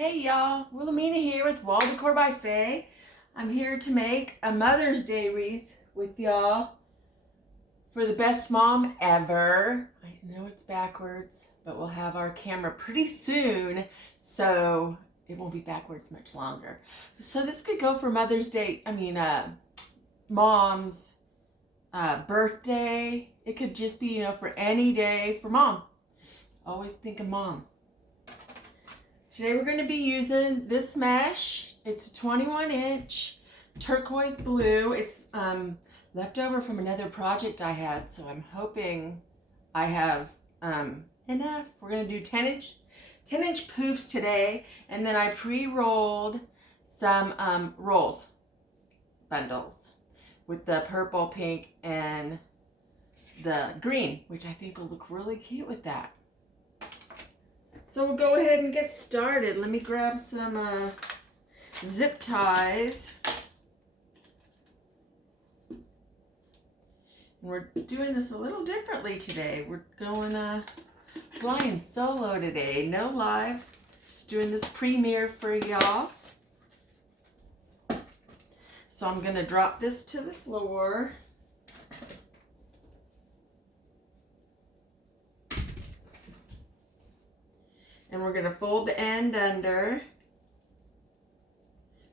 Hey y'all, Wilhelmina here with Wall Decor by Faye. I'm here to make a Mother's Day wreath with y'all for the best mom ever. I know it's backwards, but we'll have our camera pretty soon, so it won't be backwards much longer. So this could go for Mother's Day, mom's birthday. It could just be, for any day for mom. Always think of mom. Today we're going to be using this mesh. It's a 21-inch turquoise blue. It's left over from another project I had, so I'm hoping I have enough. We're going to do 10-inch poofs today, and then I pre-rolled some bundles with the purple, pink, and the green, which I think will look really cute with that. So we'll go ahead and get started. Let me grab some zip ties. And we're doing this a little differently today. We're going flying solo today. No live. Just doing this premiere for y'all. So I'm going to drop this to the floor. And we're going to fold the end under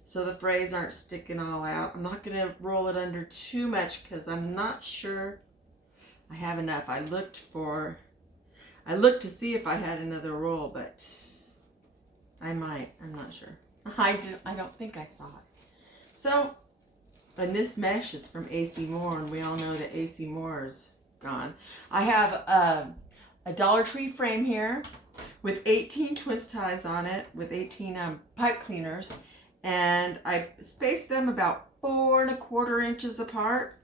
so the frays aren't sticking all out. I'm not going to roll it under too much because I'm not sure I have enough. I looked to see if I had another roll, but I might. I'm not sure. I don't think I saw it. So, and this mesh is from AC Moore, and we all know that AC Moore is gone. I have a Dollar Tree frame here with 18 twist ties on it, with 18 pipe cleaners, and I spaced them about 4 1/4 inches apart.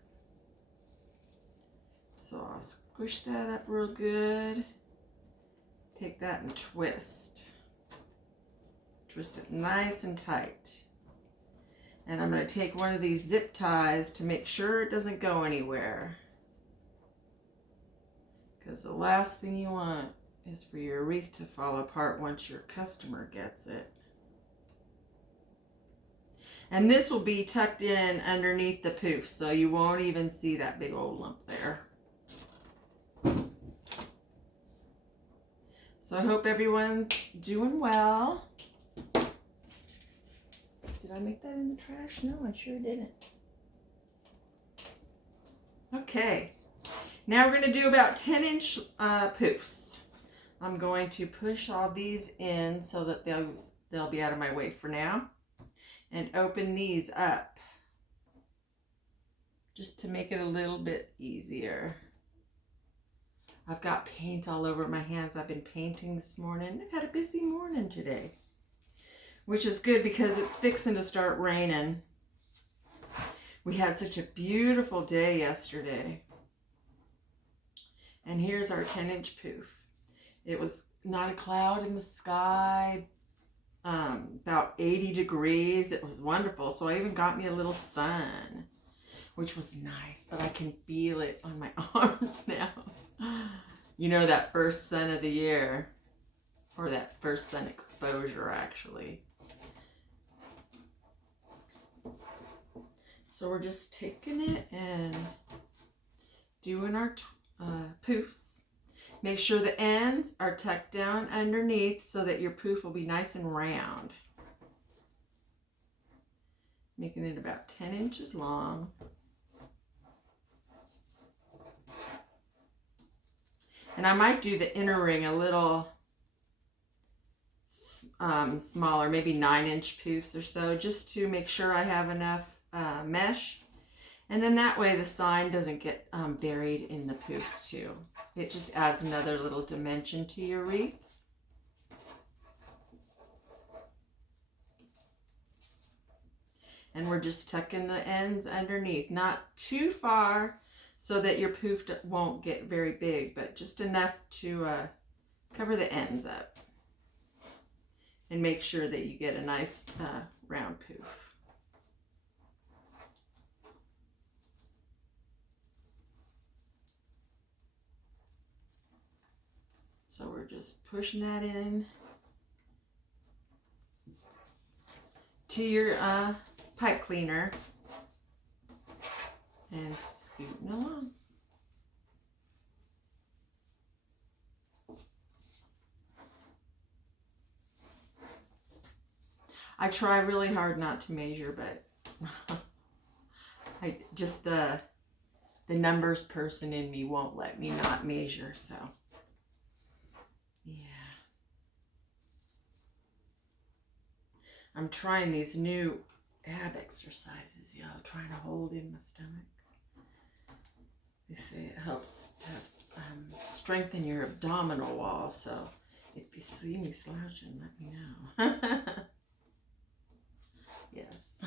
So I'll squish that up real good. Take that and twist it nice and tight. And I'm going to take one of these zip ties to make sure it doesn't go anywhere, because the last thing you want is for your wreath to fall apart once your customer gets it. And this will be tucked in underneath the poof, so you won't even see that big old lump there. So I hope everyone's doing well. Did I make that in the trash? No, I sure didn't. Okay, now we're going to do about 10-inch poofs. I'm going to push all these in so that they'll be out of my way for now, and open these up just to make it a little bit easier. I've got paint all over my hands. I've been painting this morning. I've had a busy morning today, which is good because it's fixing to start raining. We had such a beautiful day yesterday. And here's our 10-inch poof. It was not a cloud in the sky, about 80 degrees. It was wonderful. So I even got me a little sun, which was nice, but I can feel it on my arms now. You know, that first sun of the year, or that first sun exposure, actually. So we're just taking it and doing our poofs. Make sure the ends are tucked down underneath so that your poof will be nice and round. Making it about 10 inches long. And I might do the inner ring a little smaller, maybe 9-inch poofs or so, just to make sure I have enough mesh. And then that way the sign doesn't get buried in the poofs too. It just adds another little dimension to your wreath. And we're just tucking the ends underneath, not too far so that your poof won't get very big, but just enough to cover the ends up. And make sure that you get a nice round poof. So we're just pushing that in to your pipe cleaner and scooting along. I try really hard not to measure, but I just the numbers person in me won't let me not measure, so yeah. I'm trying these new ab exercises, y'all, trying to hold in my stomach. They say it helps to strengthen your abdominal wall, so if you see me slouching, let me know. Yes.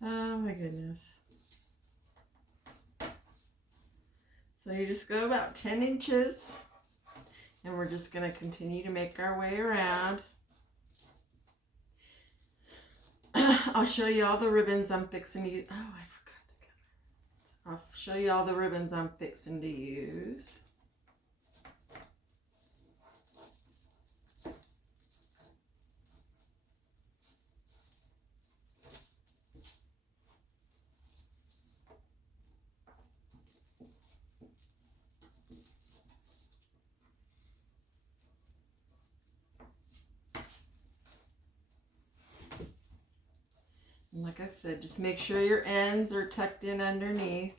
Oh my goodness. So you just go about 10 inches, and we're just going to continue to make our way around. I'll show you all the ribbons I'm fixing to use. Oh, I forgot to get it. I'll show you all the ribbons I'm fixing to use. And like I said, just make sure your ends are tucked in underneath,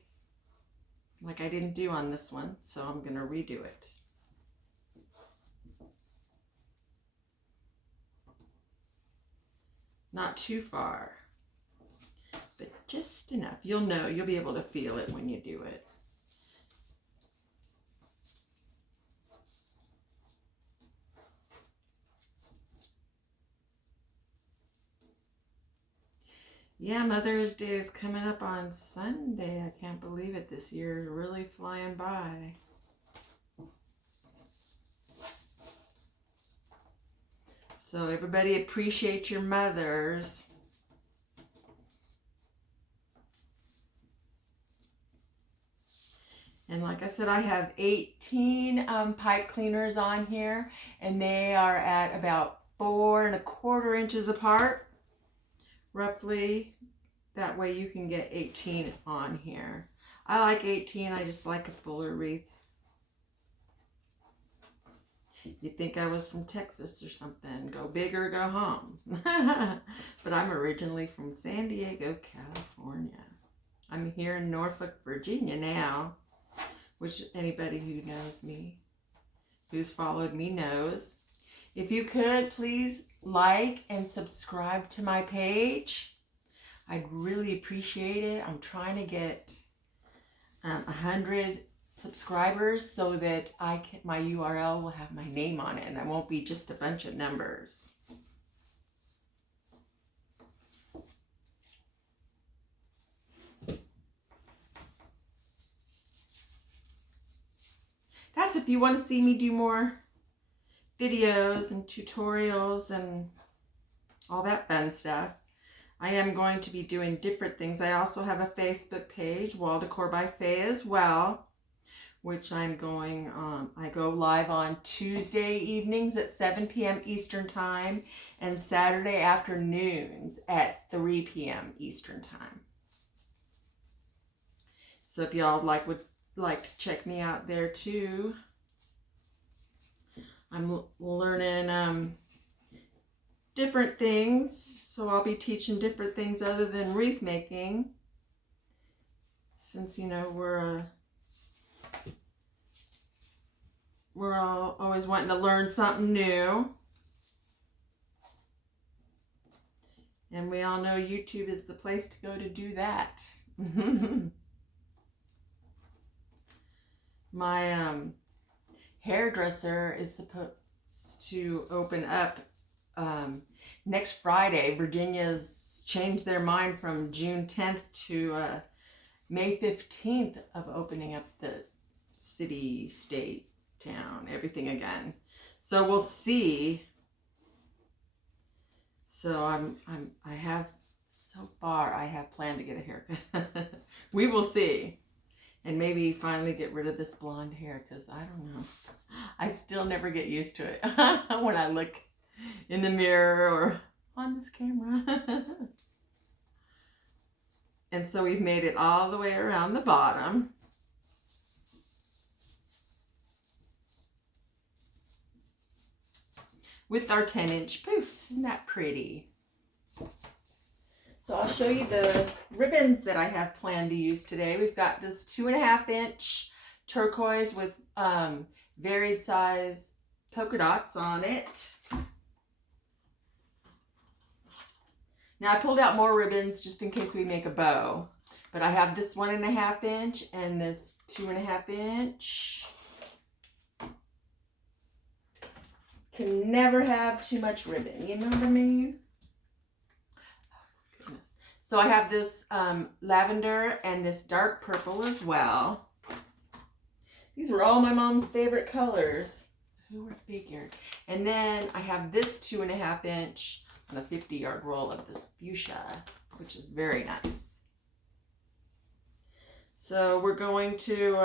like I didn't do on this one, so I'm going to redo it. Not too far, but just enough. You'll know, you'll be able to feel it when you do it. Yeah, Mother's Day is coming up on Sunday. I can't believe it. This year is really flying by. So everybody appreciate your mothers. And like I said, I have 18 pipe cleaners on here, and they are at about 4 1/4 inches apart. Roughly, that way you can get 18 on here. I like 18, I just like a fuller wreath. You'd think I was from Texas or something. Go big or go home. But I'm originally from San Diego, California. I'm here in Norfolk, Virginia now, which anybody who knows me, who's followed me knows. If you could, please like and subscribe to my page. I'd really appreciate it. I'm trying to get 100 subscribers so that my URL will have my name on it and I won't be just a bunch of numbers. That's if you want to see me do more videos and tutorials and all that fun stuff. I am going to be doing different things. I also have a Facebook page, Wall Decor by Faye as well, which I'm going I go live on Tuesday evenings at 7 p.m. Eastern Time and Saturday afternoons at 3 p.m. Eastern Time. So if y'all would like to check me out there too. I'm learning different things, so I'll be teaching different things other than wreath making, since, you know, we're all always wanting to learn something new, and we all know YouTube is the place to go to do that. My hairdresser is supposed to open up next Friday. Virginia's changed their mind from June 10th to May 15th of opening up the city, state, town, everything again. So we'll see. So I have planned to get a haircut. We will see. And maybe finally get rid of this blonde hair, because I don't know. I still never get used to it. When I look in the mirror or on this camera. And so we've made it all the way around the bottom. With our 10-inch poofs. Isn't that pretty? So I'll show you the ribbons that I have planned to use today. We've got this 2.5-inch turquoise with varied size polka dots on it. Now I pulled out more ribbons just in case we make a bow. But I have this 1.5-inch and this 2.5-inch. Can never have too much ribbon, you know what I mean? Oh, goodness. So I have this lavender and this dark purple as well. These were all my mom's favorite colors. Who would have figured? And then I have this 2.5-inch on a 50-yard roll of this fuchsia, which is very nice. So we're going to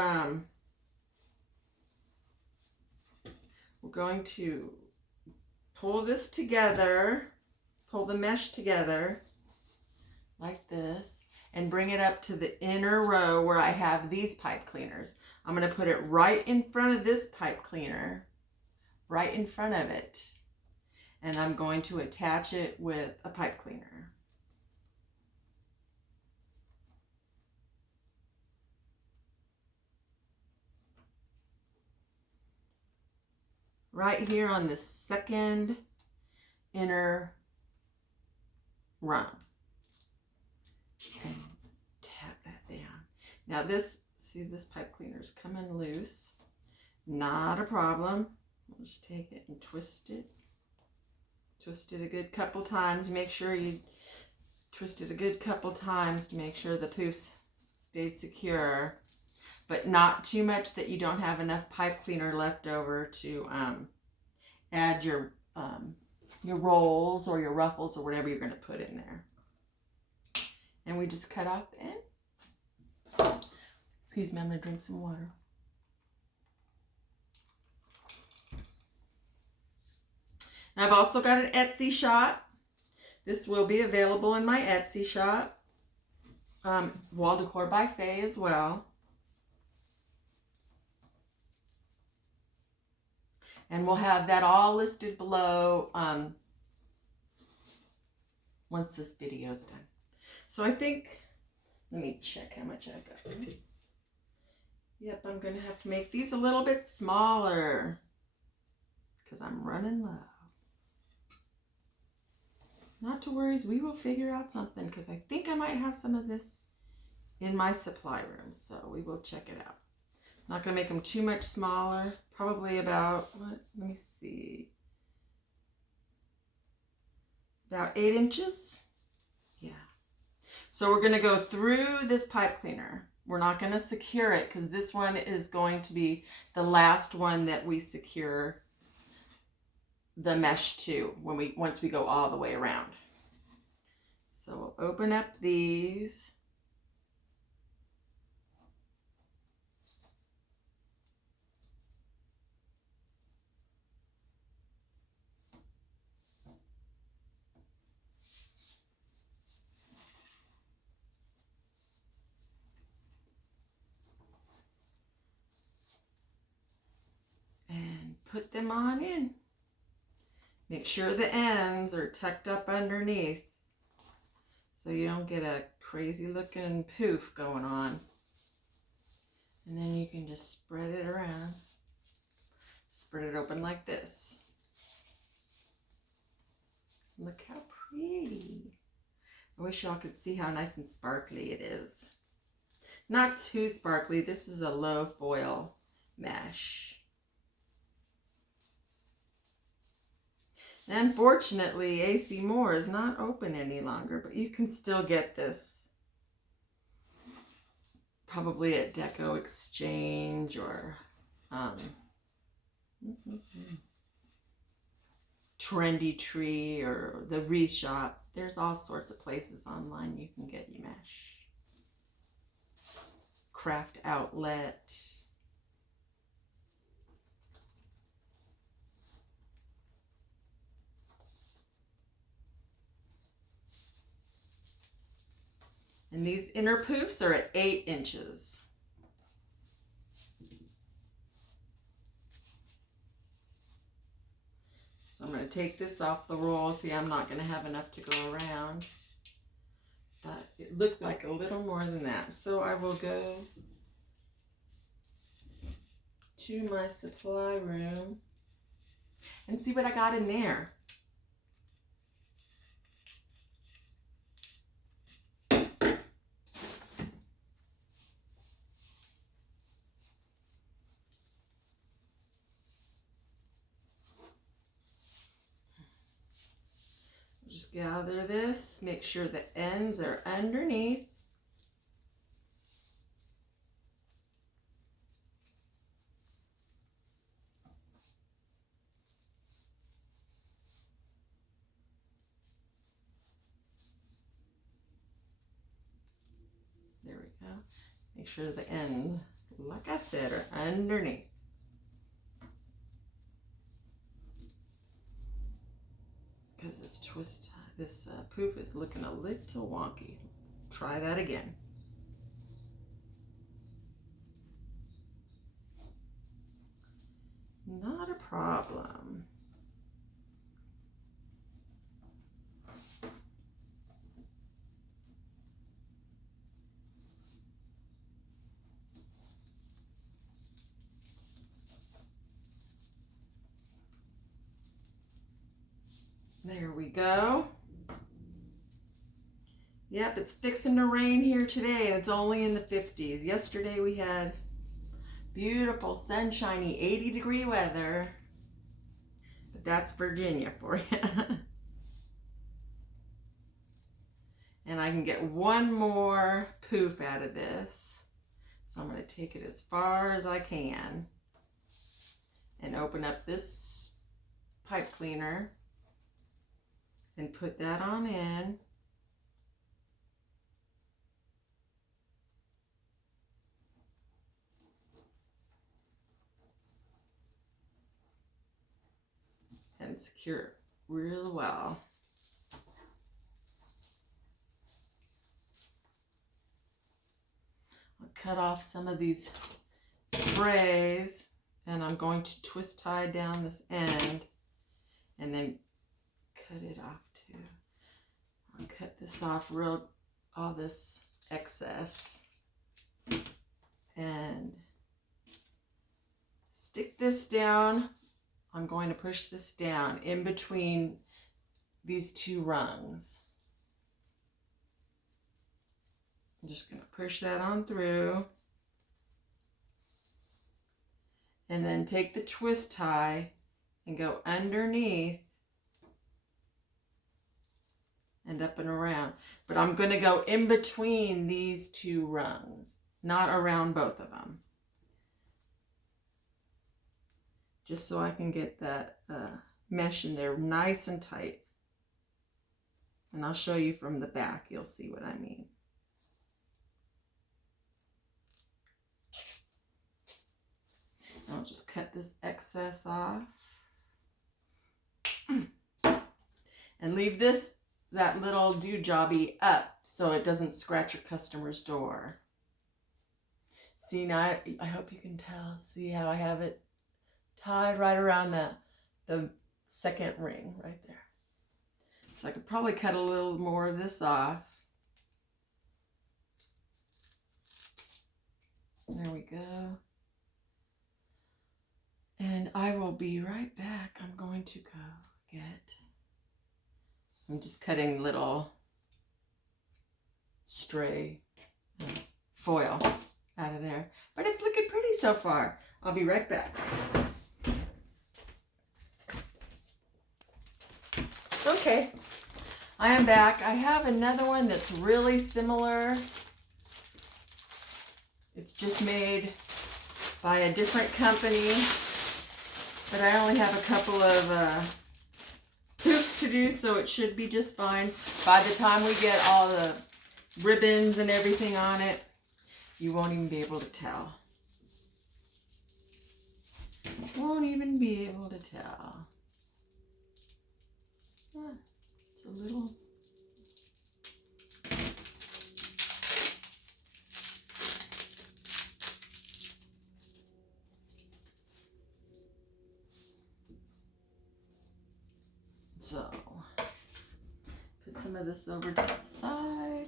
pull this together, pull the mesh together like this, and bring it up to the inner row where I have these pipe cleaners. I'm going to put it right in front of this pipe cleaner, right in front of it, and I'm going to attach it with a pipe cleaner. Right here on the second inner rung. And tap that down. Now this, see, this pipe cleaner is coming loose. Not a problem. We'll just take it and twist it. Twist it a good couple times. Make sure you twist it a good couple times to make sure the poofs stayed secure. But not too much that you don't have enough pipe cleaner left over to add your rolls or your ruffles or whatever you're going to put in there. And we just cut off the end. Excuse me, I'm going to drink some water. And I've also got an Etsy shop. This will be available in my Etsy shop. Wall Decor by Faye as well. And we'll have that all listed below once this video is done. So I think, let me check how much I've got. Yep, I'm going to have to make these a little bit smaller because I'm running low. Not to worry, we will figure out something because I think I might have some of this in my supply room. So we will check it out. Not going to make them too much smaller. Probably about, what? Let me see. About 8 inches. Yeah. So we're going to go through this pipe cleaner. We're not going to secure it because this one is going to be the last one that we secure the mesh to once we go all the way around. So we'll open up these. And put them on in. Make sure the ends are tucked up underneath so you don't get a crazy looking poof going on. And then you can just spread it around. Spread it open like this. Look how pretty. I wish y'all could see how nice and sparkly it is. Not too sparkly. This is a low foil mesh. Unfortunately, AC Moore is not open any longer, but you can still get this probably at Deco Exchange or Trendy Tree or the Wreath shop. There's all sorts of places online you can get your mesh. Craft Outlet. And these inner poofs are at 8 inches. So I'm going to take this off the roll. See, I'm not going to have enough to go around. But it looked like a little more than that. So I will go to my supply room and see what I got in there. Just gather this, make sure the ends are underneath. There we go. Make sure the ends, like I said, are underneath. Because this poof is looking a little wonky. Try that again. Not a problem. There we go. Yep, it's fixing to rain here today, and it's only in the 50s. Yesterday we had beautiful, sunshiny, 80-degree weather. But that's Virginia for you. And I can get one more poof out of this. So I'm going to take it as far as I can and open up this pipe cleaner and put that on in. And secure it real well. I'll cut off some of these sprays, and I'm going to twist tie down this end and then cut it off too. I'll cut this off all this excess, and stick this down. I'm going to push this down in between these two rungs. I'm just going to push that on through. And then take the twist tie and go underneath and up and around. But I'm going to go in between these two rungs, not around both of them. Just so I can get that mesh in there nice and tight. And I'll show you from the back, you'll see what I mean. I'll just cut this excess off. And leave that little doojobby up so it doesn't scratch your customer's door. See, now I hope you can tell. See how I have it tied right around the second ring right there. So I could probably cut a little more of this off. There we go. And I will be right back. I'm going to go I'm just cutting little stray foil out of there. But it's looking pretty so far. I'll be right back. Okay, I am back. I have another one that's really similar. It's just made by a different company, but I only have a couple of poofs to do, so it should be just fine. By the time we get all the ribbons and everything on it, you won't even be able to tell. Won't even be able to tell. It's a little So, put some of this over to the side.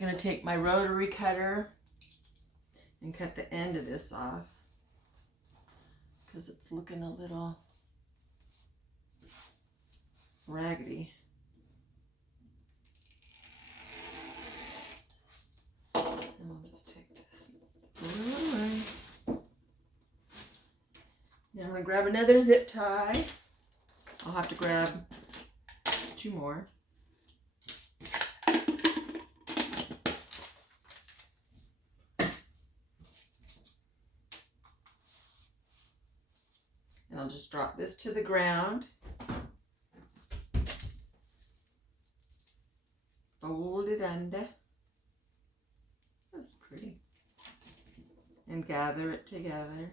I'm going to take my rotary cutter and cut the end of this off because it's looking a little raggedy. And I'll just take this away. Now I'm going to grab another zip tie. I'll have to grab 2 more. And I'll just drop this to the ground. Fold it under. That's pretty. And gather it together.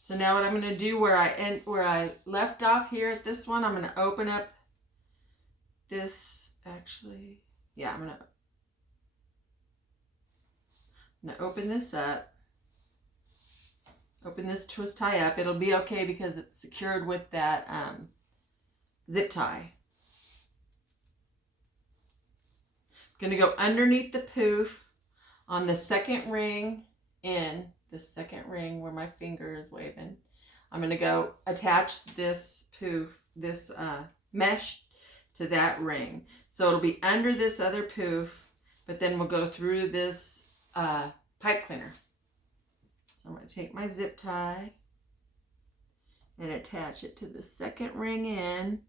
So now what I'm going to do where I left off here at this one, I'm going to open up this actually. Yeah, I'm going to open this up. Open this twist tie up. It'll be okay because it's secured with that zip tie. I'm going to go underneath the poof on the second ring in the second ring where my finger is waving. I'm going to go attach this poof, this mesh to that ring. So it'll be under this other poof, but then we'll go through this pipe cleaner. So I'm going to take my zip tie and attach it to the second ring in,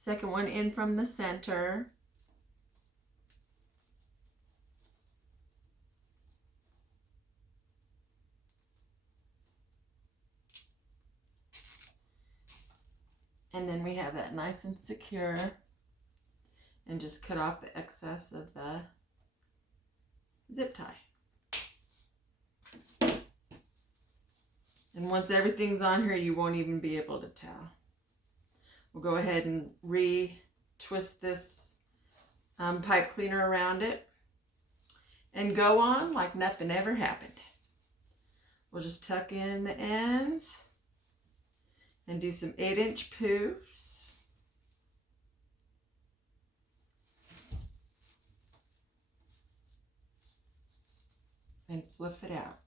second one in from the center. And then we have that nice and secure, and just cut off the excess of the zip tie. And once everything's on here, you won't even be able to tell. We'll go ahead and re-twist this pipe cleaner around it and go on like nothing ever happened. We'll just tuck in the ends and do some 8-inch poofs. And fluff it out.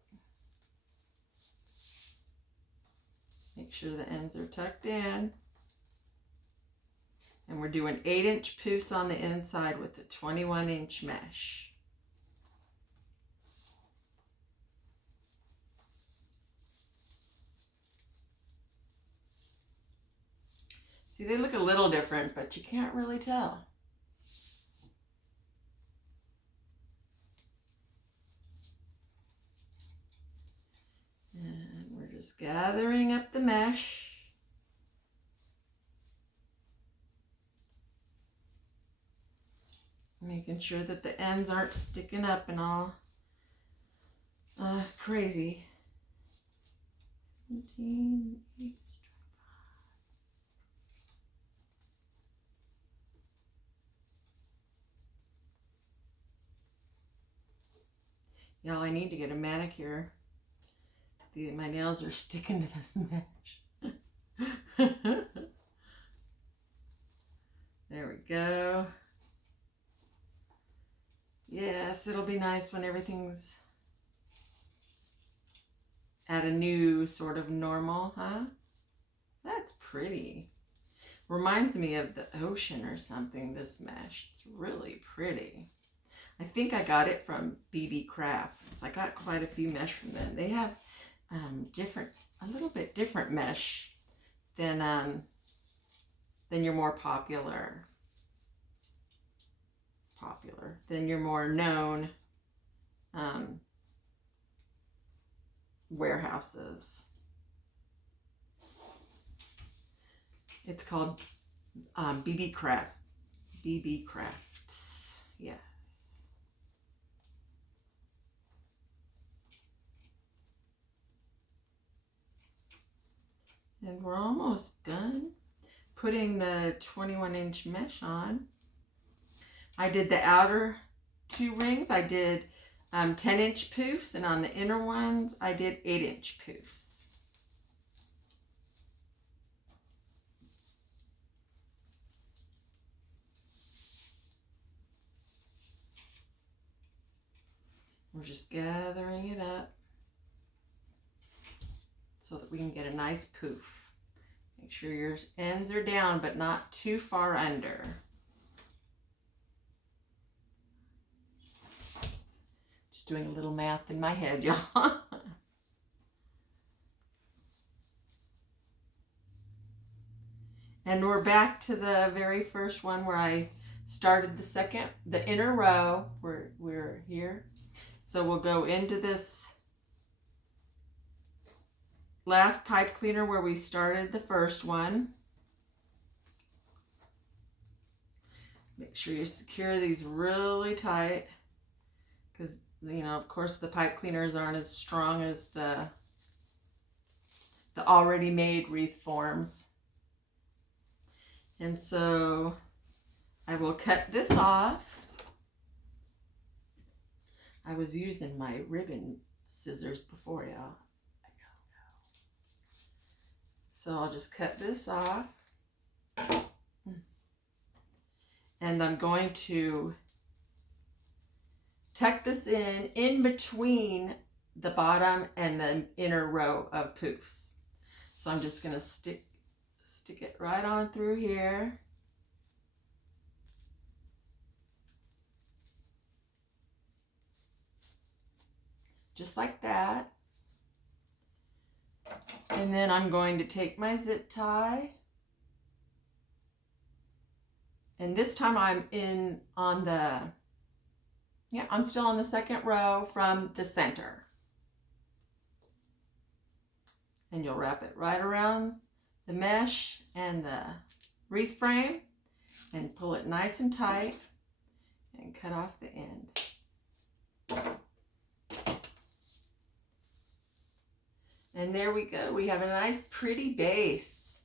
Make sure the ends are tucked in. And we're doing 8-inch poofs on the inside with the 21-inch mesh. See, they look a little different, but you can't really tell. And we're just gathering up the mesh. Making sure that the ends aren't sticking up and all crazy. 17, 8. Y'all, I need to get a manicure. My nails are sticking to this mesh. There we go. Yes, it'll be nice when everything's at a new sort of normal, huh? That's pretty. Reminds me of the ocean or something, this mesh. It's really pretty. I think I got it from BB Crafts. I got quite a few mesh from them. They have a little bit different mesh than your more popular, than your more known warehouses. It's called BB Crafts. BB Crafts, yes. And we're almost done. putting the 21-inch mesh on, I did the outer 2 rings. I did 10-inch poofs, and on the inner ones, I did 8-inch poofs. We're just gathering it up so that we can get a nice poof. Make sure your ends are down, but not too far under. Just doing a little math in my head, y'all. And we're back to the very first one where I started the inner row. We're here. So we'll go into this last pipe cleaner where we started the first one. Make sure you secure these really tight because, you know, of course the pipe cleaners aren't as strong as the already made wreath forms. And so I will cut this off. I was using my ribbon scissors before, y'all. So I'll just cut this off. And I'm going to tuck this in between the bottom and the inner row of poofs. So I'm just going to stick it right on through here. Just like that. And then I'm going to take my zip tie. And this time I'm I'm still on the second row from the center. And you'll wrap it right around the mesh and the wreath frame and pull it nice and tight and cut off the end. And there we go. We have a nice pretty base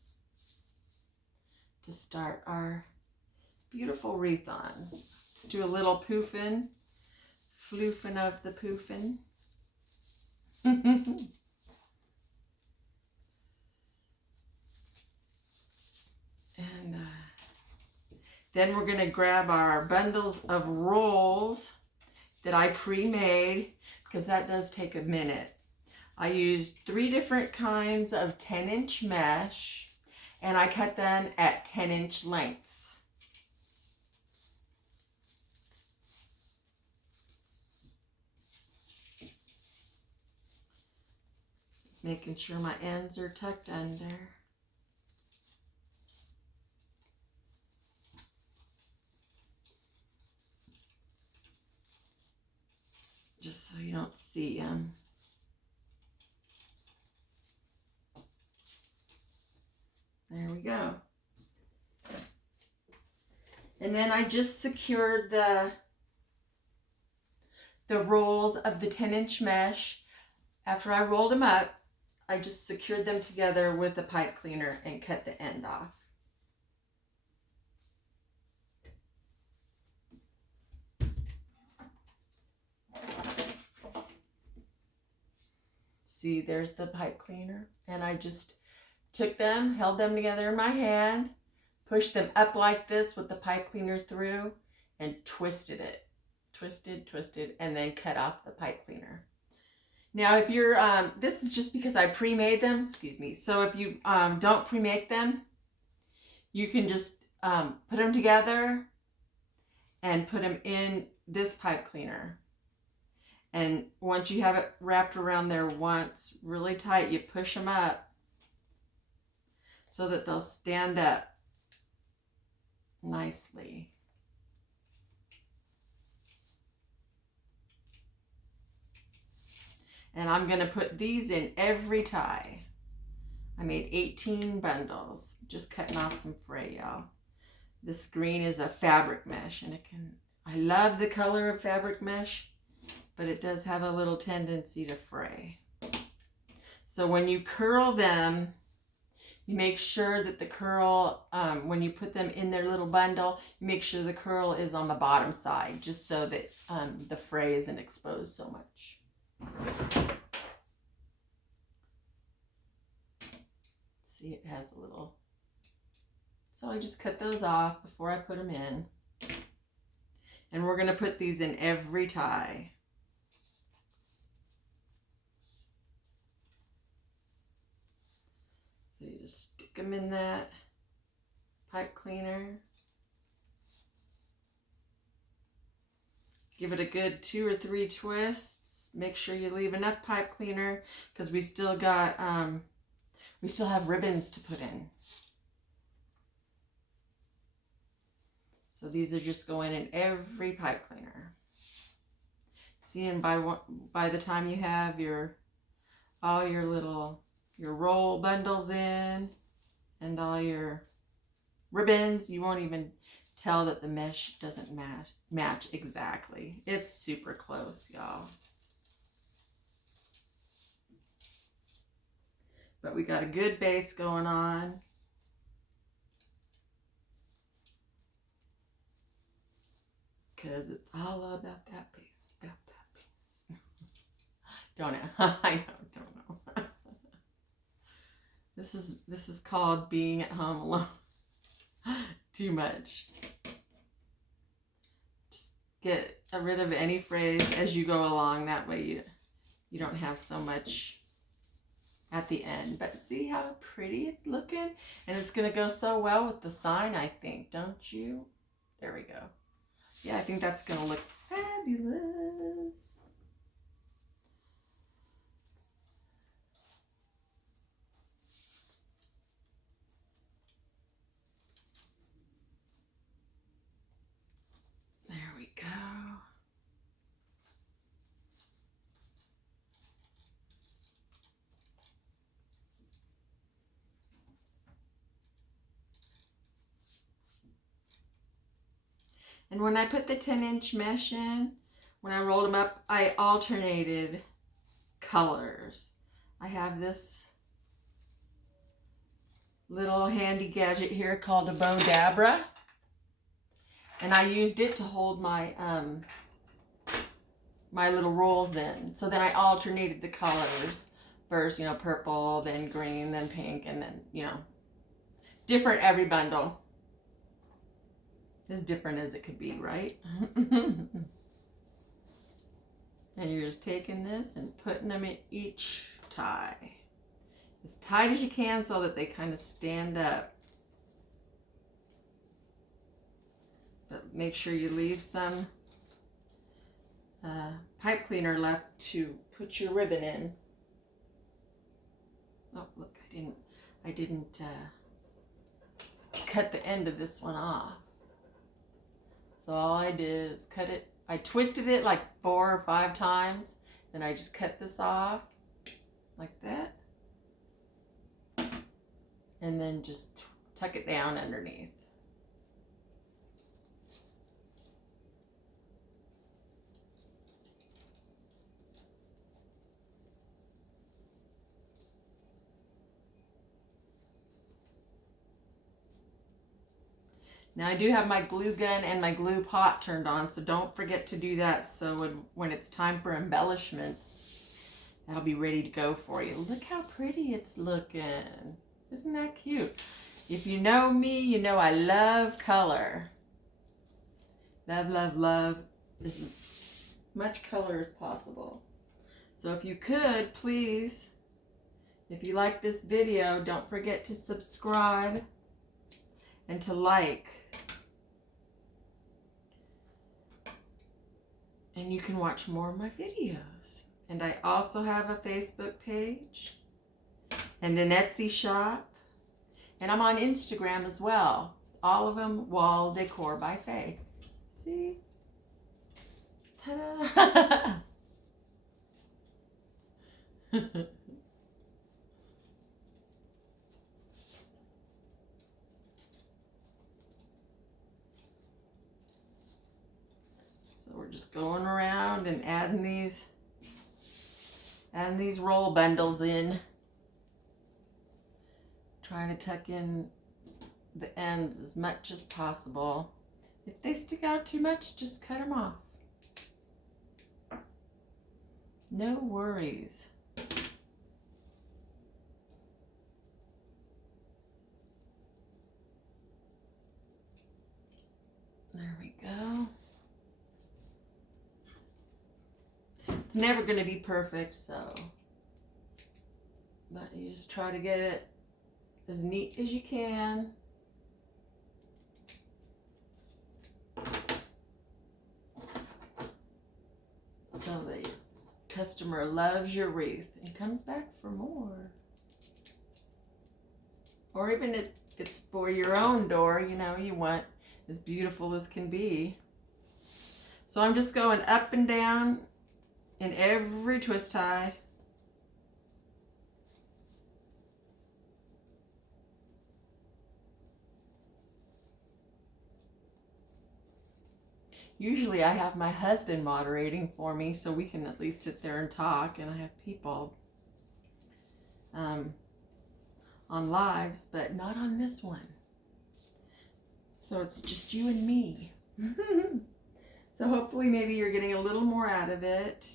to start our beautiful wreath on. Do a little poofing, floofing of the poofing. And then we're going to grab our bundles of rolls that I pre-made because that does take a minute. I used 3 different kinds of 10-inch mesh, and I cut them at 10-inch lengths. Making sure my ends are tucked under. Just so you don't see them. There we go. And then I just secured the rolls of the 10-inch mesh. After I rolled them up, I just secured them together with the pipe cleaner and cut the end off. See, there's the pipe cleaner, and I just took them, held them together in my hand, pushed them up like this with the pipe cleaner through, and twisted it. Twisted, and then cut off the pipe cleaner. Now, if you're, this is just because I pre-made them, excuse me. So if you don't pre-make them, you can just put them together and put them in this pipe cleaner. And once you have it wrapped around there once, really tight, you push them up so that they'll stand up nicely. And I'm going to put these in every tie. I made 18 bundles, just cutting off some fray, y'all. This green is a fabric mesh, and I love the color of fabric mesh, but it does have a little tendency to fray. So when you curl them, You make sure that the curl, when you put them in their little bundle, you make sure the curl is on the bottom side, just so that the fray isn't exposed so much. See, it has a little, so I just cut those off before I put them in. And we're gonna put these in every tie. So you just stick them in that pipe cleaner. Give it a good 2 or 3 twists. Make sure you leave enough pipe cleaner because we still got, we still have ribbons to put in. So these are just going in every pipe cleaner. See, and by the time you have all your roll bundles in and all your ribbons, you won't even tell that the mesh doesn't match exactly. It's super close, y'all. But we got a good base going on. Because it's all about that base, Don't know. I don't know. This is called being at home alone. Too much. Just get rid of any phrase as you go along. That way you don't have so much at the end. But see how pretty it's looking? And it's going to go so well with the sign, I think. Don't you? There we go. Yeah, I think that's going to look fabulous. There we go. And when I put the 10-inch mesh in, when I rolled them up, I alternated colors. I have this little handy gadget here called a Bow Dabra. And I used it to hold my my little rolls in. So then I alternated the colors. First, purple, then green, then pink, and then, different every bundle. As different as it could be, right? And you're just taking this and putting them in each tie. As tight as you can so that they kind of stand up. But make sure you leave some pipe cleaner left to put your ribbon in. Oh, look, I didn't cut the end of this one off. So all I did is cut it. I twisted it like 4 or 5 times. Then I just cut this off like that. And then just tuck it down underneath. Now I do have my glue gun and my glue pot turned on, so don't forget to do that so when it's time for embellishments, that'll be ready to go for you. Look how pretty it's looking. Isn't that cute? If you know me, you know I love color. Love, love, love as much color as possible. So if you could, please, if you like this video, don't forget to subscribe and to like. And you can watch more of my videos. And I also have a Facebook page and an Etsy shop. And I'm on Instagram as well. All of them Wall Decor by Faye. See? Ta-da! We're just going around and adding these roll bundles in. Trying to tuck in the ends as much as possible. If they stick out too much, just cut them off. No worries. There we go. It's never going to be perfect, so, but you just try to get it as neat as you can. So the customer loves your wreath and comes back for more. Or even if it's for your own door, you know, you want as beautiful as can be. So I'm just going up and down in every twist tie. Usually I have my husband moderating for me so we can at least sit there and talk, and I have people on lives, but not on this one. So it's just you and me. So hopefully maybe you're getting a little more out of it.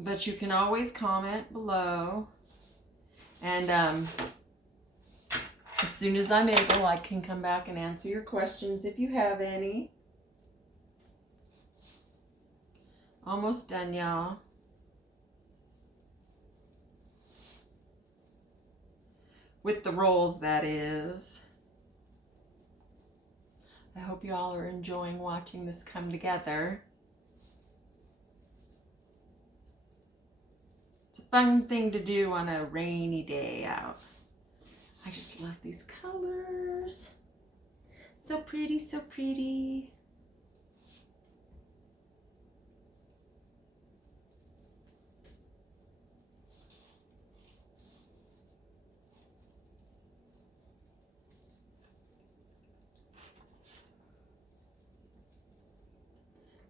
But you can always comment below, and as soon as I'm able, I can come back and answer your questions if you have any. Almost done, y'all. With the rolls, that is. I hope you all are enjoying watching this come together. It's a fun thing to do on a rainy day out. I just love these colors. So pretty, so pretty.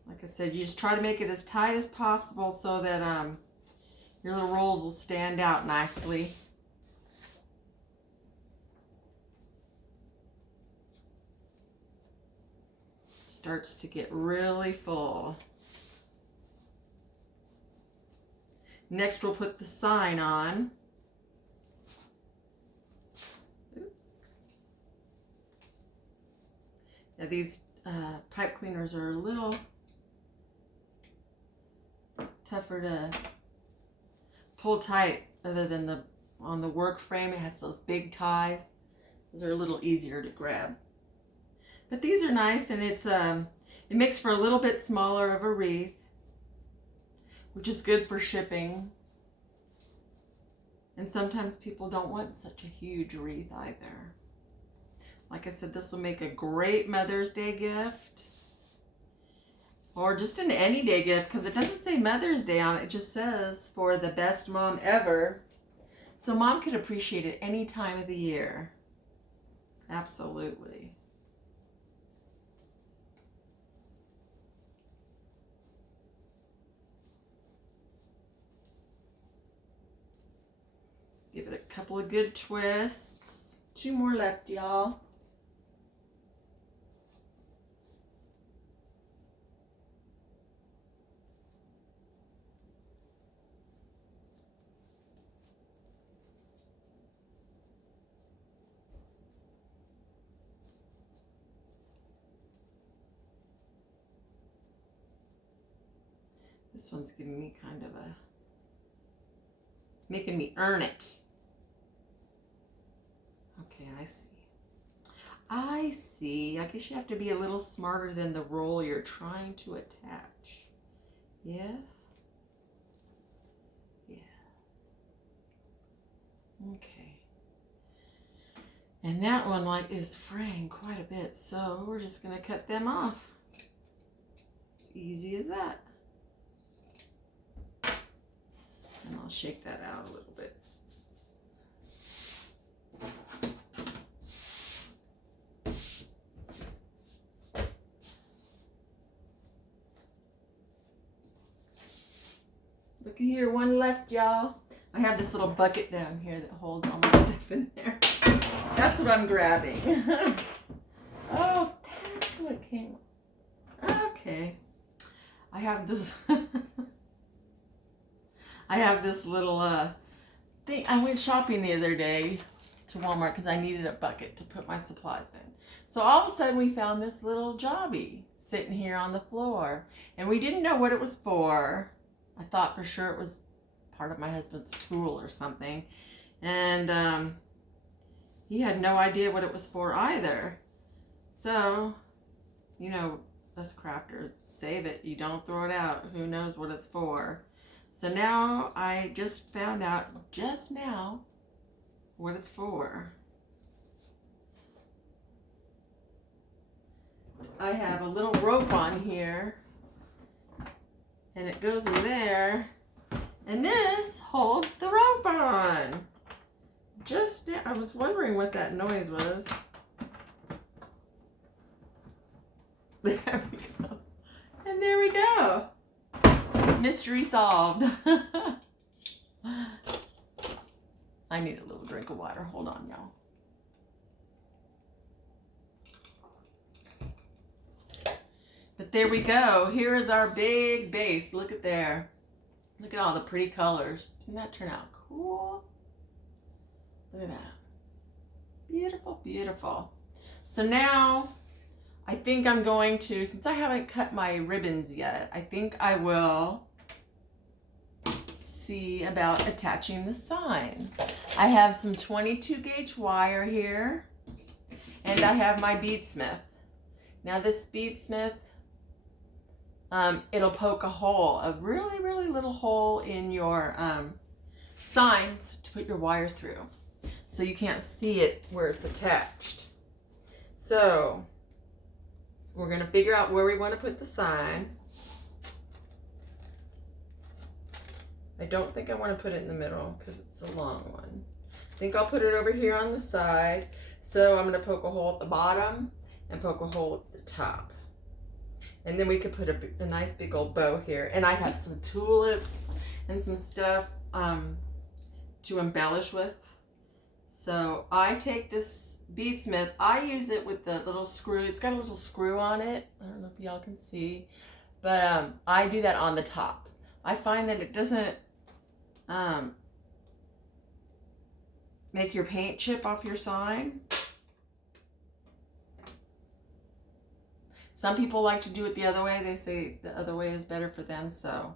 Like I said, you just try to make it as tight as possible so that your little rolls will stand out nicely. Starts to get really full. Next we'll put the sign on. Oops. Yeah, these pipe cleaners are a little tougher to pull tight other than on the work frame. It has those big ties. Those are a little easier to grab. But these are nice, and it makes for a little bit smaller of a wreath, which is good for shipping. And sometimes people don't want such a huge wreath either. Like I said, this will make a great Mother's Day gift. Or just an any day gift, because it doesn't say Mother's Day on it. It just says for the best mom ever. So mom could appreciate it any time of the year. Absolutely. Give it a couple of good twists. 2 more left, y'all. This one's giving me kind of making me earn it. Okay, I see. I see. I guess you have to be a little smarter than the roll you're trying to attach. Yes? Yeah. Okay. And that one is fraying quite a bit, so we're just going to cut them off. It's easy as that. And I'll shake that out a little bit. Looky here, one left, y'all. I have this little bucket down here that holds all my stuff in there. That's what I'm grabbing. Oh, that's what came. Okay. I have this. I have this little thing. I went shopping the other day to Walmart because I needed a bucket to put my supplies in. So all of a sudden we found this little jobby sitting here on the floor, and we didn't know what it was for. I thought for sure it was part of my husband's tool or something, and he had no idea what it was for either. So, you know, us crafters, save it. You don't throw it out. Who knows what it's for? So now I just found out just now what it's for. I have a little rope on here, and it goes in there, and this holds the rope on. Just now, I was wondering what that noise was. There we go. And there we go. Mystery solved. I need a little drink of water. Hold on, y'all. But there we go. Here is our big base. Look at there. Look at all the pretty colors. Didn't that turn out cool? Look at that. Beautiful, beautiful. So now I think I'm going to, since I haven't cut my ribbons yet, I think I will see about attaching the sign. I have some 22 gauge wire here, and I have my beadsmith. Now this beadsmith, it'll poke a hole, a really, really little hole in your signs to put your wire through, so you can't see it where it's attached. So we're going to figure out where we want to put the sign. I don't think I want to put it in the middle because it's a long one. I think I'll put it over here on the side. So I'm going to poke a hole at the bottom and poke a hole at the top. And then we could put a nice big old bow here. And I have some tulips and some stuff to embellish with. So I take this beadsmith. I use it with the little screw. It's got a little screw on it. I don't know if y'all can see. But I do that on the top. I find that it doesn't make your paint chip off your sign. Some people like to do it the other way. They say the other way is better for them, so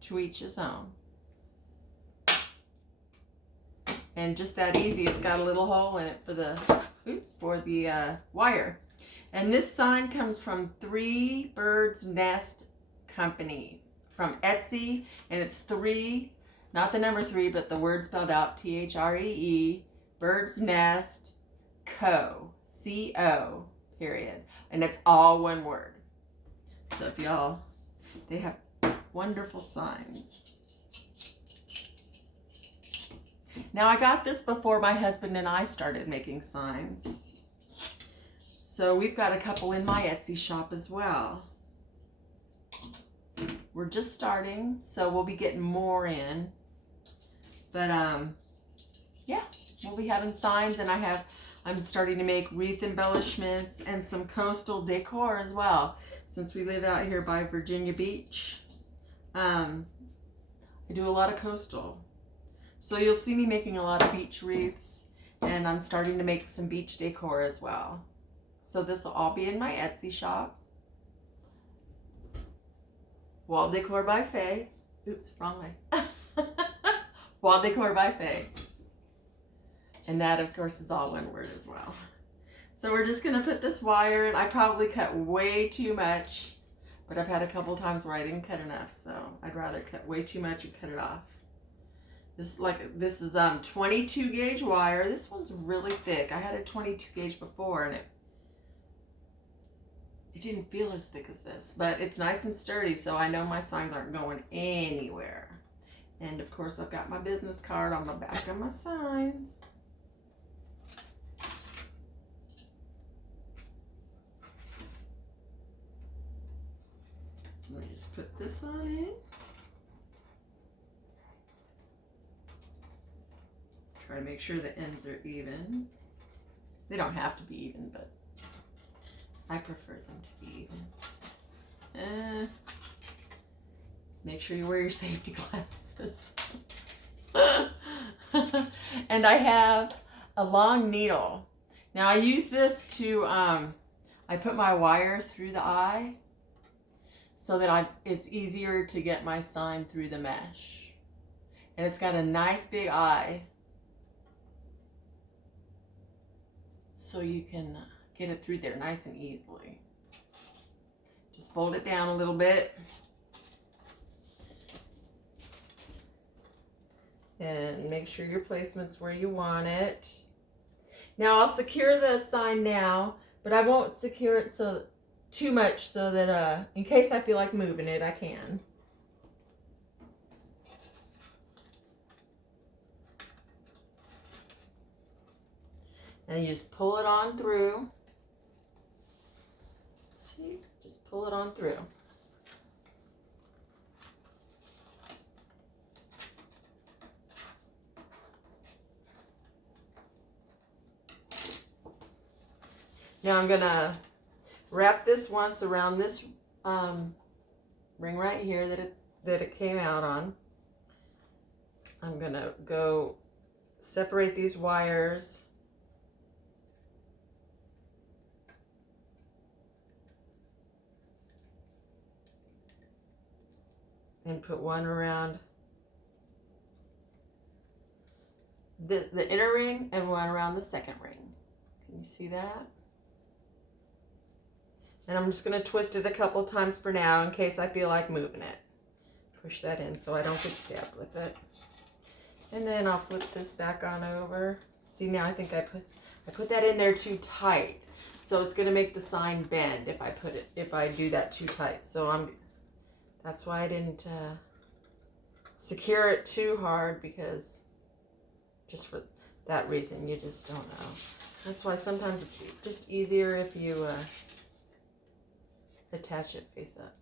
to each his own. And just that easy. It's got a little hole in it for the wire. And this sign comes from Three Birds Nest Company from Etsy, and it's 3, not the number 3, but the word spelled out, THREE, Birds Nest Co, CO, period. And it's all one word. So if y'all, they have wonderful signs. Now I got this before my husband and I started making signs. So we've got a couple in my Etsy shop as well. We're just starting, so we'll be getting more in. But yeah, we'll be having signs, and I'm starting to make wreath embellishments and some coastal decor as well. Since we live out here by Virginia Beach, I do a lot of coastal. So you'll see me making a lot of beach wreaths, and I'm starting to make some beach decor as well. So this will all be in my Etsy shop. Wall Decor by Faye. Oops, wrong way. Wall Decor by Faye. And that, of course, is all one word as well. So we're just going to put this wire in. I probably cut way too much, but I've had a couple times where I didn't cut enough, so I'd rather cut way too much and cut it off. This is 22 gauge wire. This one's really thick. I had a 22 gauge before, and it didn't feel as thick as this, but it's nice and sturdy, so I know my signs aren't going anywhere. And of course, I've got my business card on the back of my signs. Let me just put this on in. Try to make sure the ends are even. They don't have to be even, but I prefer them to be even. Make sure you wear your safety glasses. And I have a long needle. Now I use this to, I put my wire through the eye so that it's easier to get my sign through the mesh. And it's got a nice big eye, so you can get it through there nice and easily. Just fold it down a little bit. And make sure your placement's where you want it. Now I'll secure the sign now, but I won't secure it too much so that in case I feel like moving it, I can. And you just pull it on through. See, just pull it on through. Now I'm gonna wrap this once around this ring right here that it came out on. I'm gonna go separate these wires. And put one around the inner ring and one around the second ring. Can you see that? And I'm just going to twist it a couple times for now in case I feel like moving it. Push that in so I don't get stabbed with it. And then I'll flip this back on over. See, now I think I put that in there too tight. So it's going to make the sign bend if I do that too tight. So that's why I didn't secure it too hard, because just for that reason, you just don't know. That's why sometimes it's just easier if you attach it face up.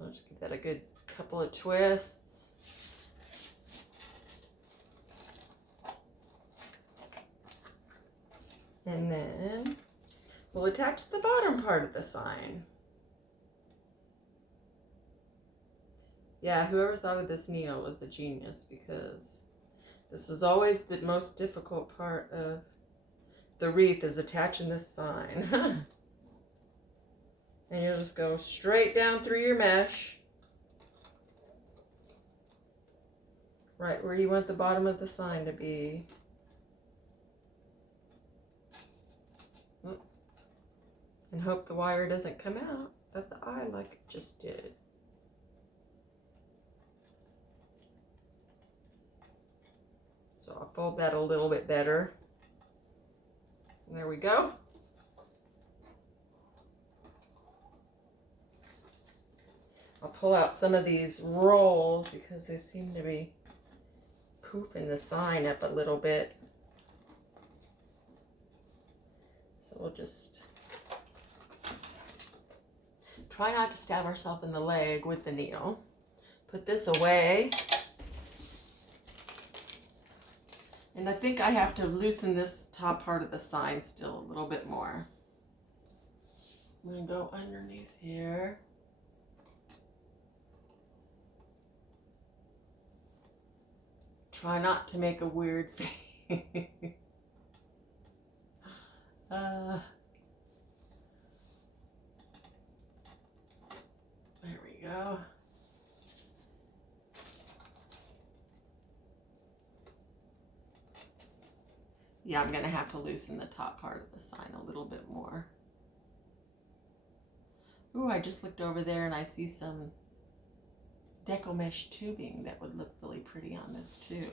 I'll just give that a good couple of twists. And then we'll attach the bottom part of the sign. Yeah, whoever thought of this needle was a genius, because this was always the most difficult part of the wreath, is attaching this sign. And you'll just go straight down through your mesh, right where you want the bottom of the sign to be. And hope the wire doesn't come out of the eye like it just did. So I'll fold that a little bit better. And there we go. I'll pull out some of these rolls because they seem to be poofing the sign up a little bit. So we'll just try not to stab ourselves in the leg with the needle. Put this away. And I think I have to loosen this top part of the sign still a little bit more. I'm going to go underneath here. Try not to make a weird face. There we go. Yeah, I'm going to have to loosen the top part of the sign a little bit more. Ooh, I just looked over there and I see some deco mesh tubing that would look really pretty on this too.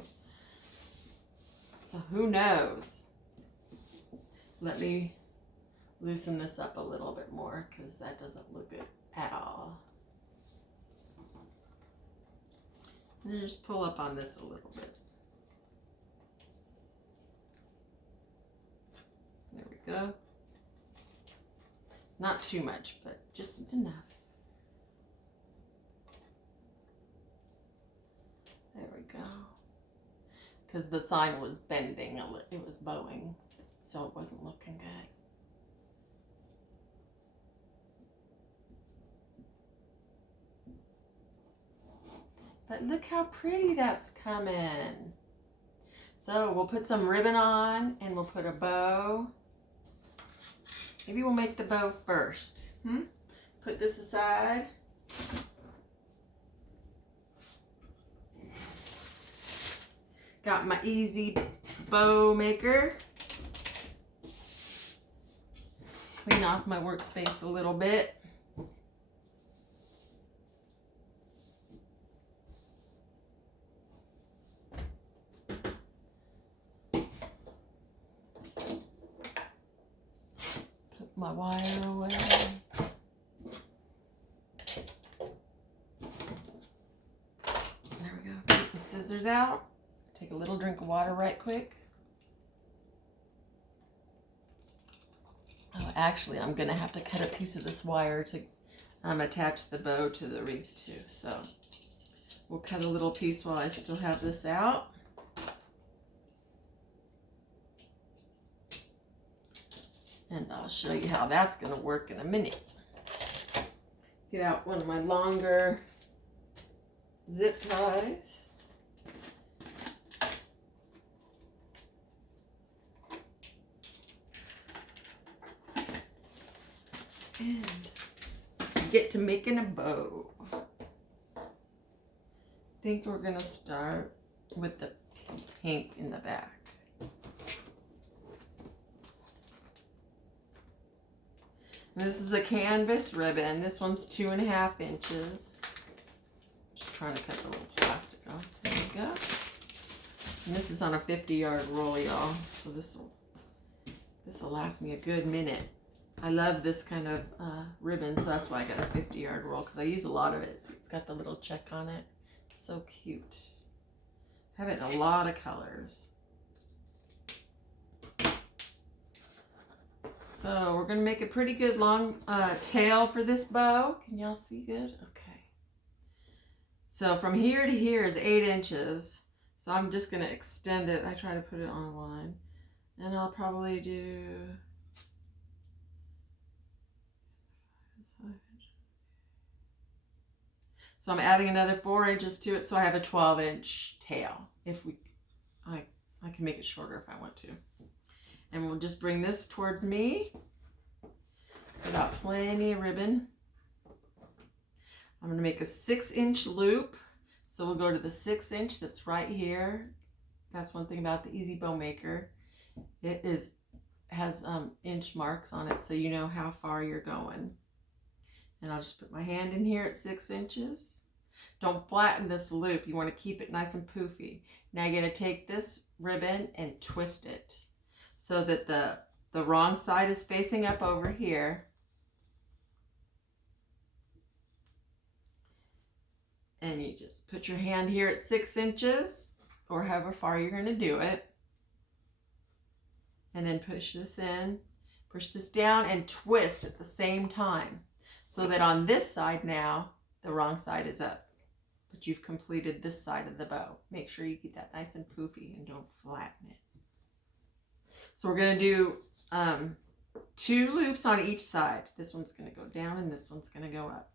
So who knows? Let me loosen this up a little bit more, because that doesn't look good at all. And just pull up on this a little bit. There we go. Not too much, but just enough. because the sign was bending, it was bowing, so it wasn't looking good. But look how pretty that's coming. So we'll put some ribbon on and we'll put a bow. Maybe we'll make the bow first. Put this aside. Got my easy bow maker. Clean off my workspace a little bit. Put my wire away. There we go. Get the scissors out. Take a little drink of water right quick. Oh, actually, I'm gonna have to cut a piece of this wire to attach the bow to the wreath too. So we'll cut a little piece while I still have this out. And I'll show you how that's gonna work in a minute. Get out one of my longer zip ties. And get to making a bow. I think we're gonna start with the pink in the back. And this is a canvas ribbon. This one's 2.5 inches. Just trying to cut the little plastic off. There we go. And this is on a 50-yard roll, y'all. So this will last me a good minute. I love this kind of ribbon, so that's why I got a 50-yard roll, because I use a lot of it. So it's got the little check on it. It's so cute. I have it in a lot of colors. So we're going to make a pretty good long tail for this bow. Can y'all see good? Okay. So from here to here is 8 inches. So I'm just going to extend it. I try to put it on a line. And I'll probably do... So I'm adding another 4 inches to it, so I have a 12-inch tail. I can make it shorter if I want to. And we'll just bring this towards me. Put out plenty of ribbon. I'm going to make a 6-inch loop. So we'll go to the 6-inch that's right here. That's one thing about the Easy Bow Maker. It has inch marks on it, so you know how far you're going. And I'll just put my hand in here at 6 inches. Don't flatten this loop. You want to keep it nice and poofy. Now you're going to take this ribbon and twist it so that the wrong side is facing up over here. And you just put your hand here at 6 inches or however far you're going to do it. And then push this in, push this down, and twist at the same time. So that on this side now, the wrong side is up. But you've completed this side of the bow. Make sure you keep that nice and poofy and don't flatten it. So we're going to do 2 loops on each side. This one's going to go down and this one's going to go up.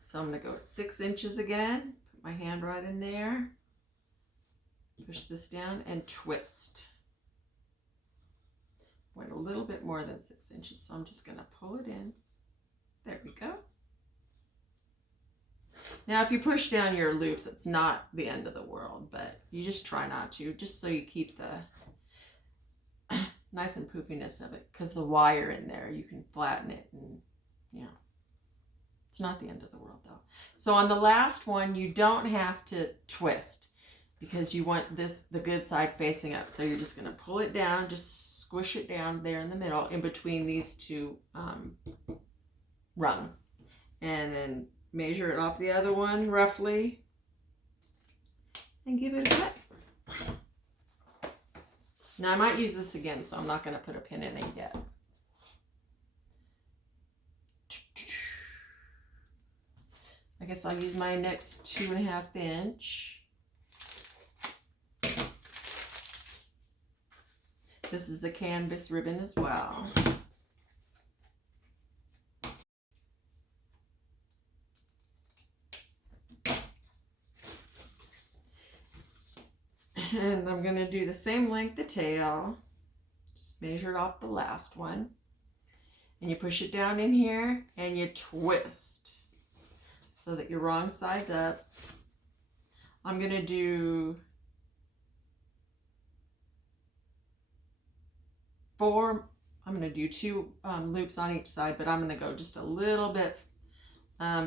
So I'm going to go at 6 inches again. Put my hand right in there. Push this down and twist. Went a little bit more than 6 inches, so I'm just going to pull it in. There we go. Now, if you push down your loops, it's not the end of the world, but you just try not to, just so you keep the nice and poofiness of it, because the wire in there, you can flatten it, and you know, it's not the end of the world though. So on the last one, you don't have to twist, because you want the good side facing up. So you're just going to pull it down, just squish it down there in the middle, in between these 2 rungs, and then measure it off the other one roughly and give it a cut. Now I might use this again, so I'm not going to put a pin in it yet. I guess I'll use my next 2.5 inch. This is a canvas ribbon as well. And I'm going to do the same length of tail. Just measured off the last one. And you push it down in here and you twist so that your wrong side's up. I'm going to do 4. I'm going to do 2 loops on each side, but I'm going to go just a little bit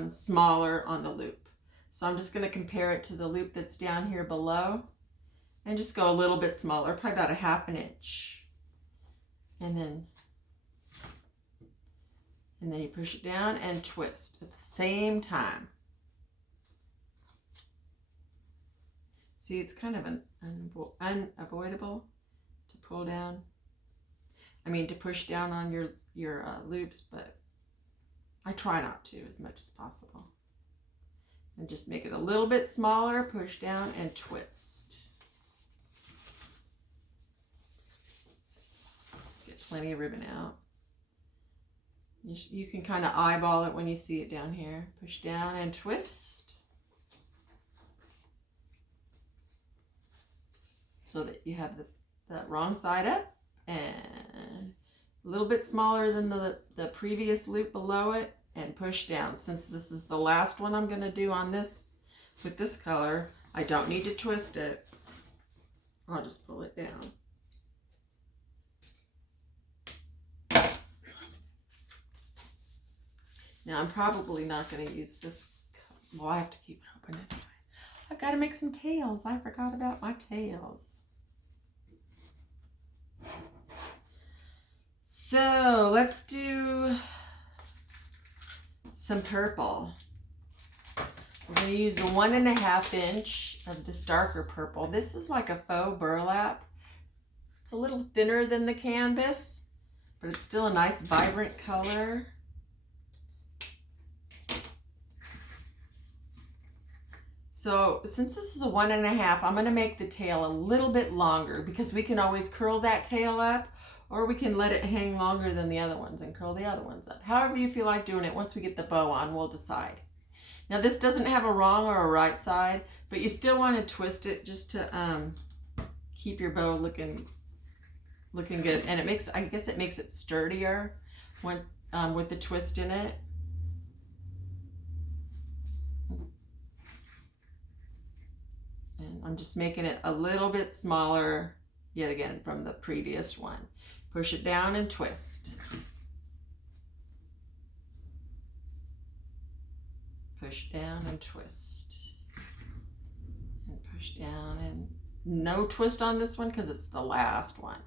smaller on the loop. So I'm just going to compare it to the loop that's down here below and just go a little bit smaller, probably about a 1/2 inch. And then you push it down and twist at the same time. See, it's kind of unavoidable to pull down. I mean, to push down on your loops, but I try not to as much as possible. And just make it a little bit smaller, push down and twist. Get plenty of ribbon out. You can kind of eyeball it when you see it down here. Push down and twist so that you have the wrong side up and a little bit smaller than the previous loop below it, and push down. Since this is the last one I'm going to do on this with this color, I don't need to twist it. I'll just pull it down. Now I'm probably not going to use this. Well, I have to keep it open anyway. I've got to make some tails. I forgot about my tails. So let's do some purple. We're going to use the 1.5 inch of this darker purple. This is like a faux burlap. It's a little thinner than the canvas, but it's still a nice vibrant color. So since this is a 1.5, I'm going to make the tail a little bit longer because we can always curl that tail up, or we can let it hang longer than the other ones and curl the other ones up. However you feel like doing it, once we get the bow on, we'll decide. Now this doesn't have a wrong or a right side, but you still want to twist it just to keep your bow looking good. And it makes, I guess it makes it sturdier when with the twist in it. And I'm just making it a little bit smaller yet again from the previous one. Push it down and twist. Push down and twist. And push down, and no twist on this one because it's the last one.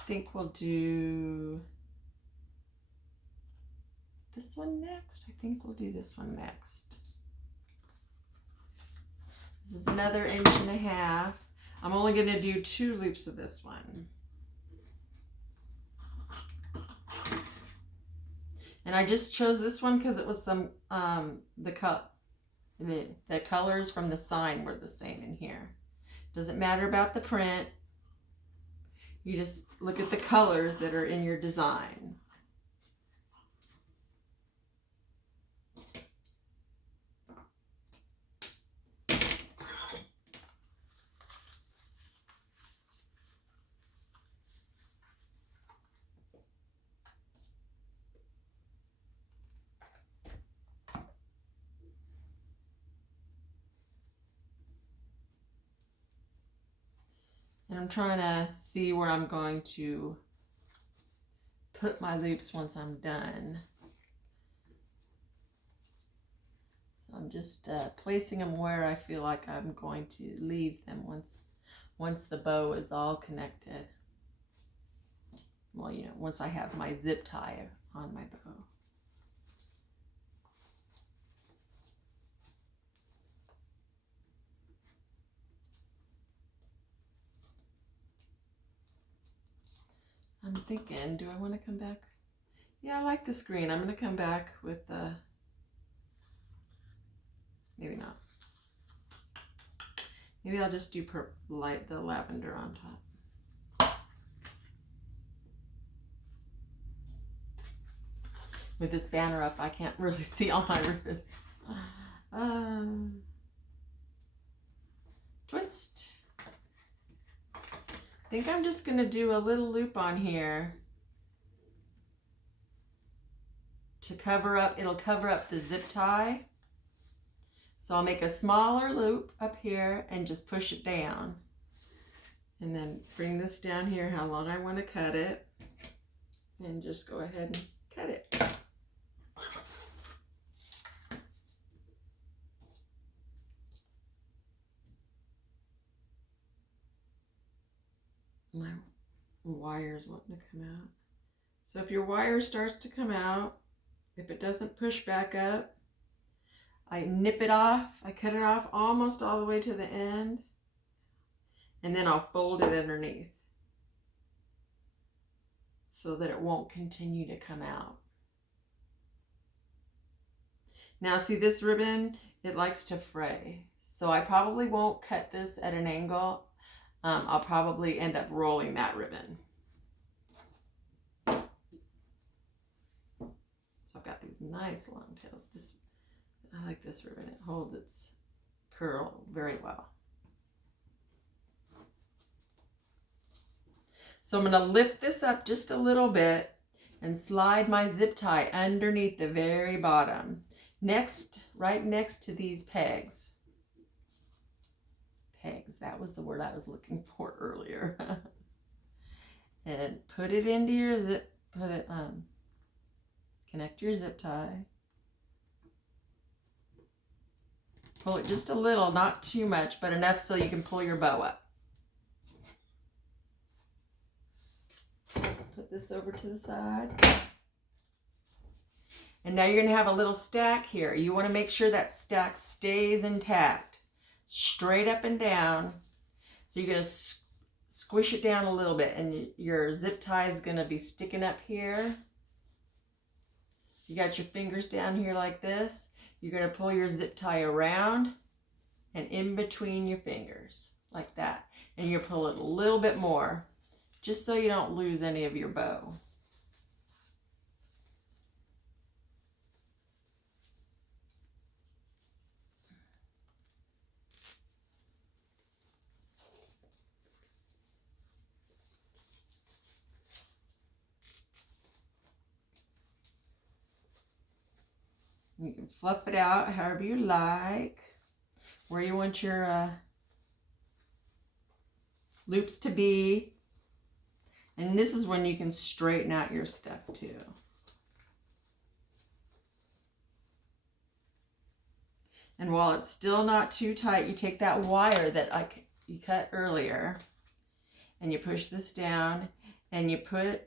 I think we'll do this one next. I think we'll do this one next. This is another 1.5 inches. I'm only going to do 2 loops of this one. And I just chose this one because it was some, the colors from the sign were the same in here. Doesn't matter about the print. You just look at the colors that are in your design. And I'm trying to see where I'm going to put my loops once I'm done. So I'm just placing them where I feel like I'm going to leave them once the bow is all connected. Well, you know, once I have my zip tie on my bow. thinking, do I want to come back? Yeah, I like this green. I'm going to come back with the, maybe not. Maybe I'll just do the lavender on top. With this banner up, I can't really see all my ribbons. Twist. I think I'm just going to do a little loop on here to cover up. It'll cover up the zip tie. So I'll make a smaller loop up here and just push it down. And then bring this down here how long I want to cut it. And just go ahead and cut it. My wire's wanting to come out. So if your wire starts to come out, if it doesn't push back up, I nip it off. I cut it off almost all the way to the end. And then I'll fold it underneath so that it won't continue to come out. Now see this ribbon, it likes to fray. So I probably won't cut this at an angle. I'll probably end up rolling that ribbon. So I've got these nice long tails. I like this ribbon. It holds its curl very well. So I'm going to lift this up just a little bit and slide my zip tie underneath the very bottom. Right next to these pegs. Pegs, that was the word I was looking for earlier. And put it into your connect your zip tie. Pull it just a little, not too much, but enough so you can pull your bow up. Put this over to the side. And now you're going to have a little stack here. You want to make sure that stack stays intact. Straight up and down. So you're going to squish it down a little bit, and your zip tie is going to be sticking up here. You got your fingers down here like this. You're going to pull your zip tie around and in between your fingers like that. And you pull it a little bit more just so you don't lose any of your bow. You can fluff it out however you like, where you want your loops to be. And this is when you can straighten out your stuff too. And while it's still not too tight, you take that wire that you cut earlier and you push this down and you put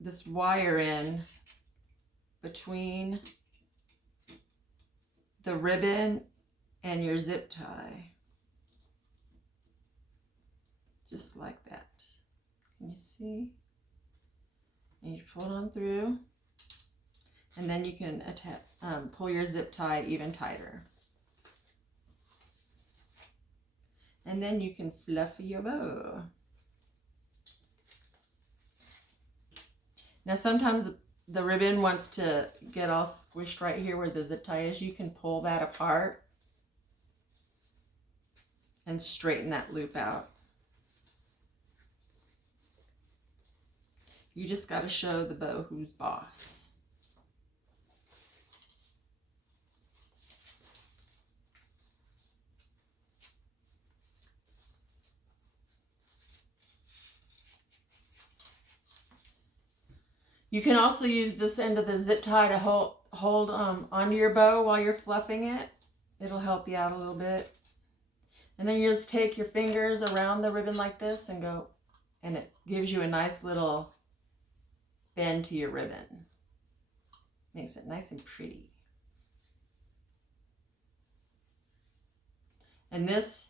this wire in between the ribbon and your zip tie. Just like that. Can you see? And you pull it on through. And then you can pull your zip tie even tighter. And then you can fluff your bow. Now sometimes the ribbon wants to get all squished right here where the zip tie is. You can pull that apart and straighten that loop out. You just got to show the bow who's boss. You can also use this end of the zip tie to hold onto your bow while you're fluffing it. It'll help you out a little bit. And then you just take your fingers around the ribbon like this and go, and it gives you a nice little bend to your ribbon. Makes it nice and pretty. And this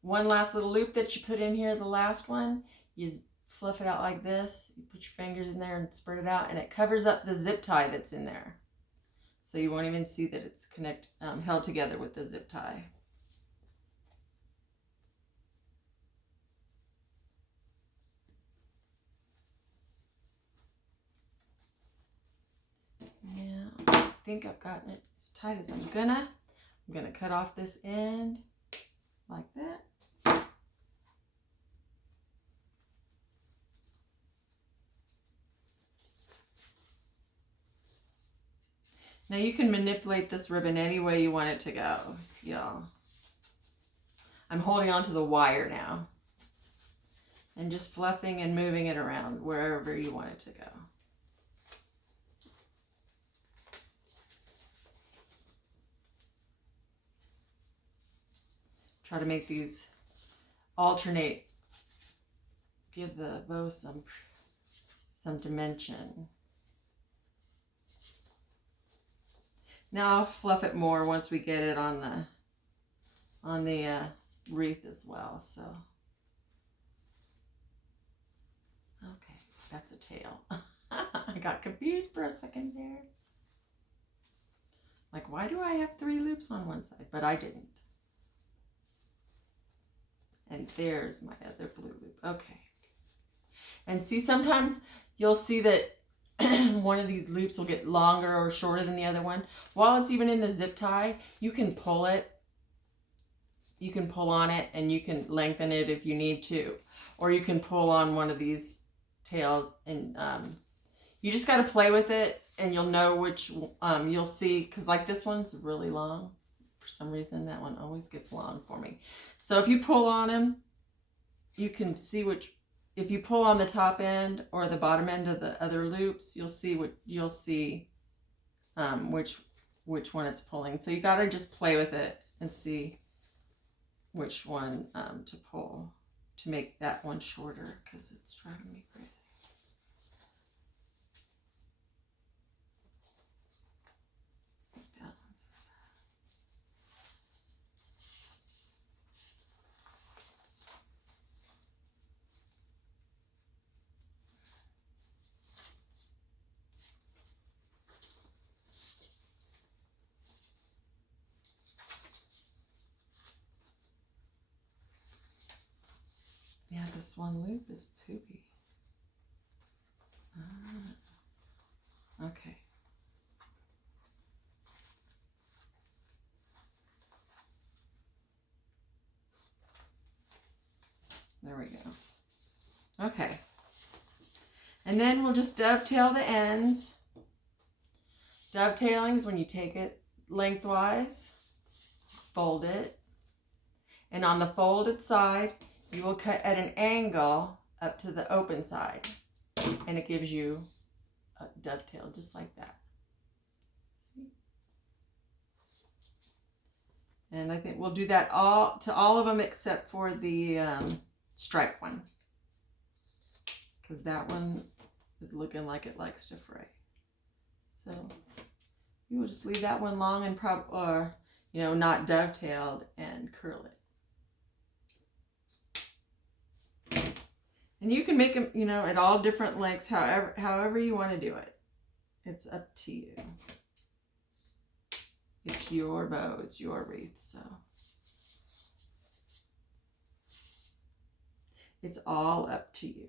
one last little loop that you put in here, the last one, you fluff it out like this. You put your fingers in there and spread it out, and it covers up the zip tie that's in there. So you won't even see that it's held together with the zip tie. Yeah, I think I've gotten it as tight as I'm gonna cut off this end like that. Now you can manipulate this ribbon any way you want it to go, y'all. I'm holding on to the wire now and just fluffing and moving it around wherever you want it to go. Try to make these alternate, give the bow some dimension. Now I'll fluff it more once we get it on the wreath as well. So, okay, that's a tail. I got confused for a second there. Like, why do I have 3 loops on one side? But I didn't. And there's my other blue loop. Okay. And see, sometimes you'll see that one of these loops will get longer or shorter than the other one. While it's even in the zip tie, you can pull it. You can pull on it and you can lengthen it if you need to. Or you can pull on one of these tails, and you just got to play with it, and you'll know which, you'll see, because like this one's really long. For some reason, that one always gets long for me. So if you pull on them, you can see which, if you pull on the top end or the bottom end of the other loops, you'll see which one it's pulling. So you got to just play with it and see which one to pull to make that one shorter, because it's driving me crazy. Yeah, this one loop is poopy. Okay. There we go. Okay. And then we'll just dovetail the ends. Dovetailing is when you take it lengthwise, fold it, and on the folded side, you will cut at an angle up to the open side, and it gives you a dovetail just like that. See? And I think we'll do that to all of them except for the stripe one, because that one is looking like it likes to fray. So you will just leave that one long and or not dovetailed, and curl it. And you can make them, at all different lengths, however you want to do it. It's up to you. It's your bow, it's your wreath, so it's all up to you.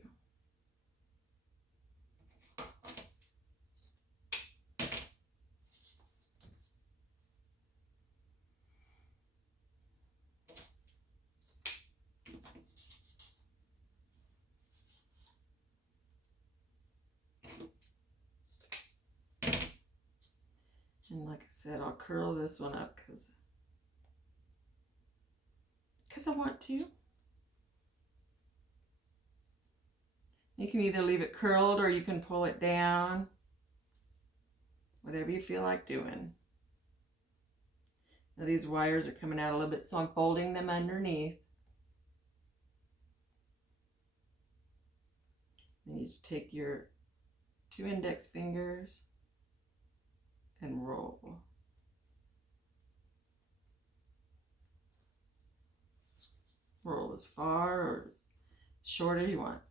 And like I said, I'll curl this one up because I want to. You can either leave it curled or you can pull it down. Whatever you feel like doing. Now these wires are coming out a little bit, so I'm folding them underneath. And you just take your 2 index fingers and roll. Roll as far or as short as you want.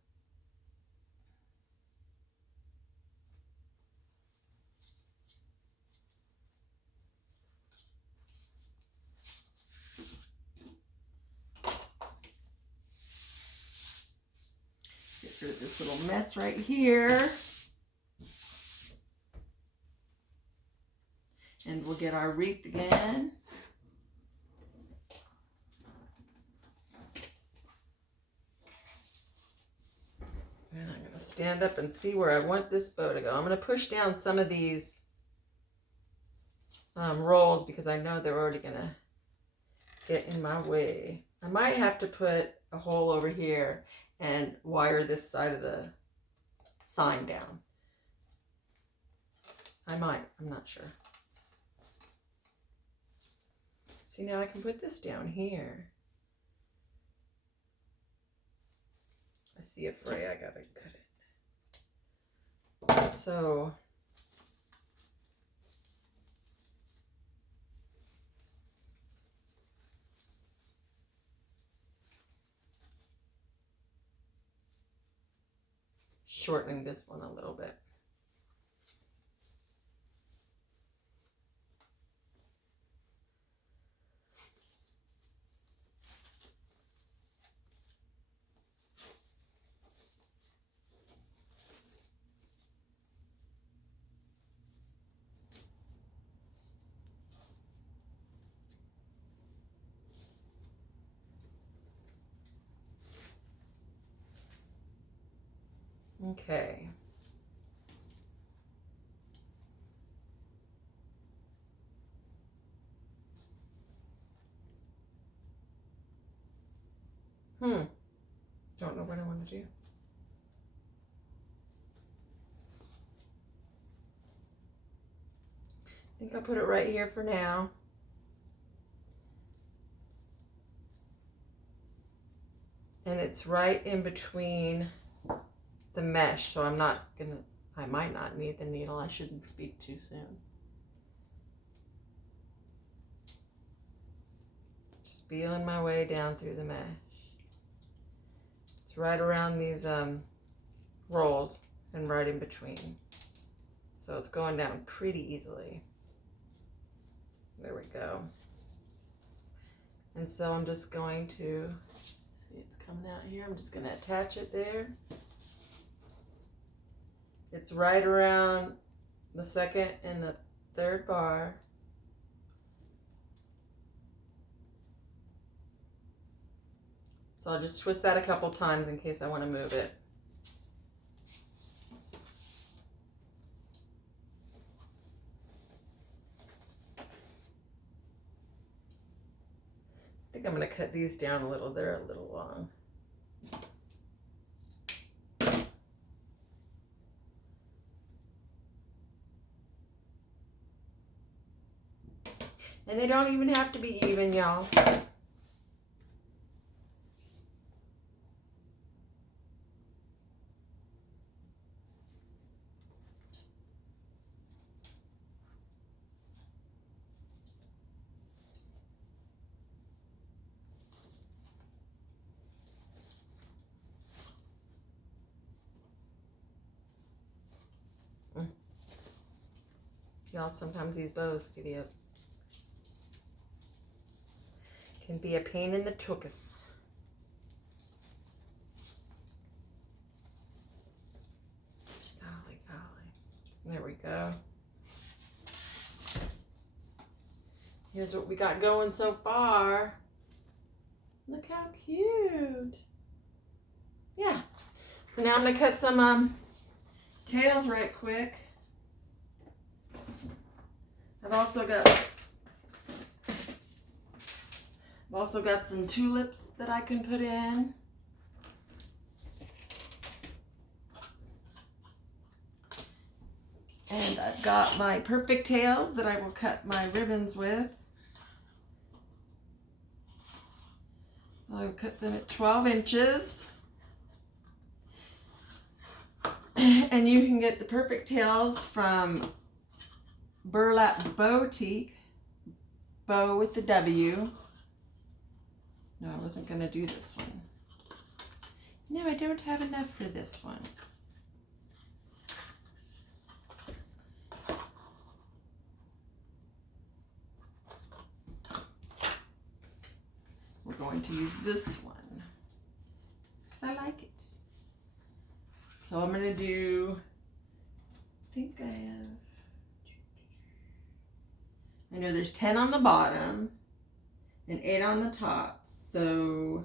little mess right here. And we'll get our wreath again. And I'm going to stand up and see where I want this bow to go. I'm going to push down some of these rolls because I know they're already going to get in my way. I might have to put a hole over here and wire this side of the sign down. I might, I'm not sure. See, now I can put this down here. I see a fray, I gotta cut it. So, shortening this one a little bit. Okay. Don't know what I want to do. I think I'll put it right here for now. And it's right in between the mesh, so I'm not gonna, I might not need the needle. I shouldn't speak too soon. Just feeling my way down through the mesh. It's right around these rolls and right in between. So it's going down pretty easily. There we go. And so I'm just going to, see it's coming out here, I'm just gonna attach it there. It's right around the second and the third bar. So I'll just twist that a couple times in case I want to move it. I think I'm going to cut these down a little. They're a little long. And they don't even have to be even, y'all. Y'all, sometimes these bows can be a pain in the tuchus. Golly, golly. There we go. Here's what we got going so far. Look how cute. Yeah. So now I'm going to cut some tails right quick. I've also got some tulips that I can put in. And I've got my perfect tails that I will cut my ribbons with. I'll cut them at 12 inches. And you can get the perfect tails from Burlap Boutique, bow with the W. No, I wasn't going to do this one. No, I don't have enough for this one. We're going to use this one because I like it. think I have, I know there's 10 on the bottom and 8 on the top. So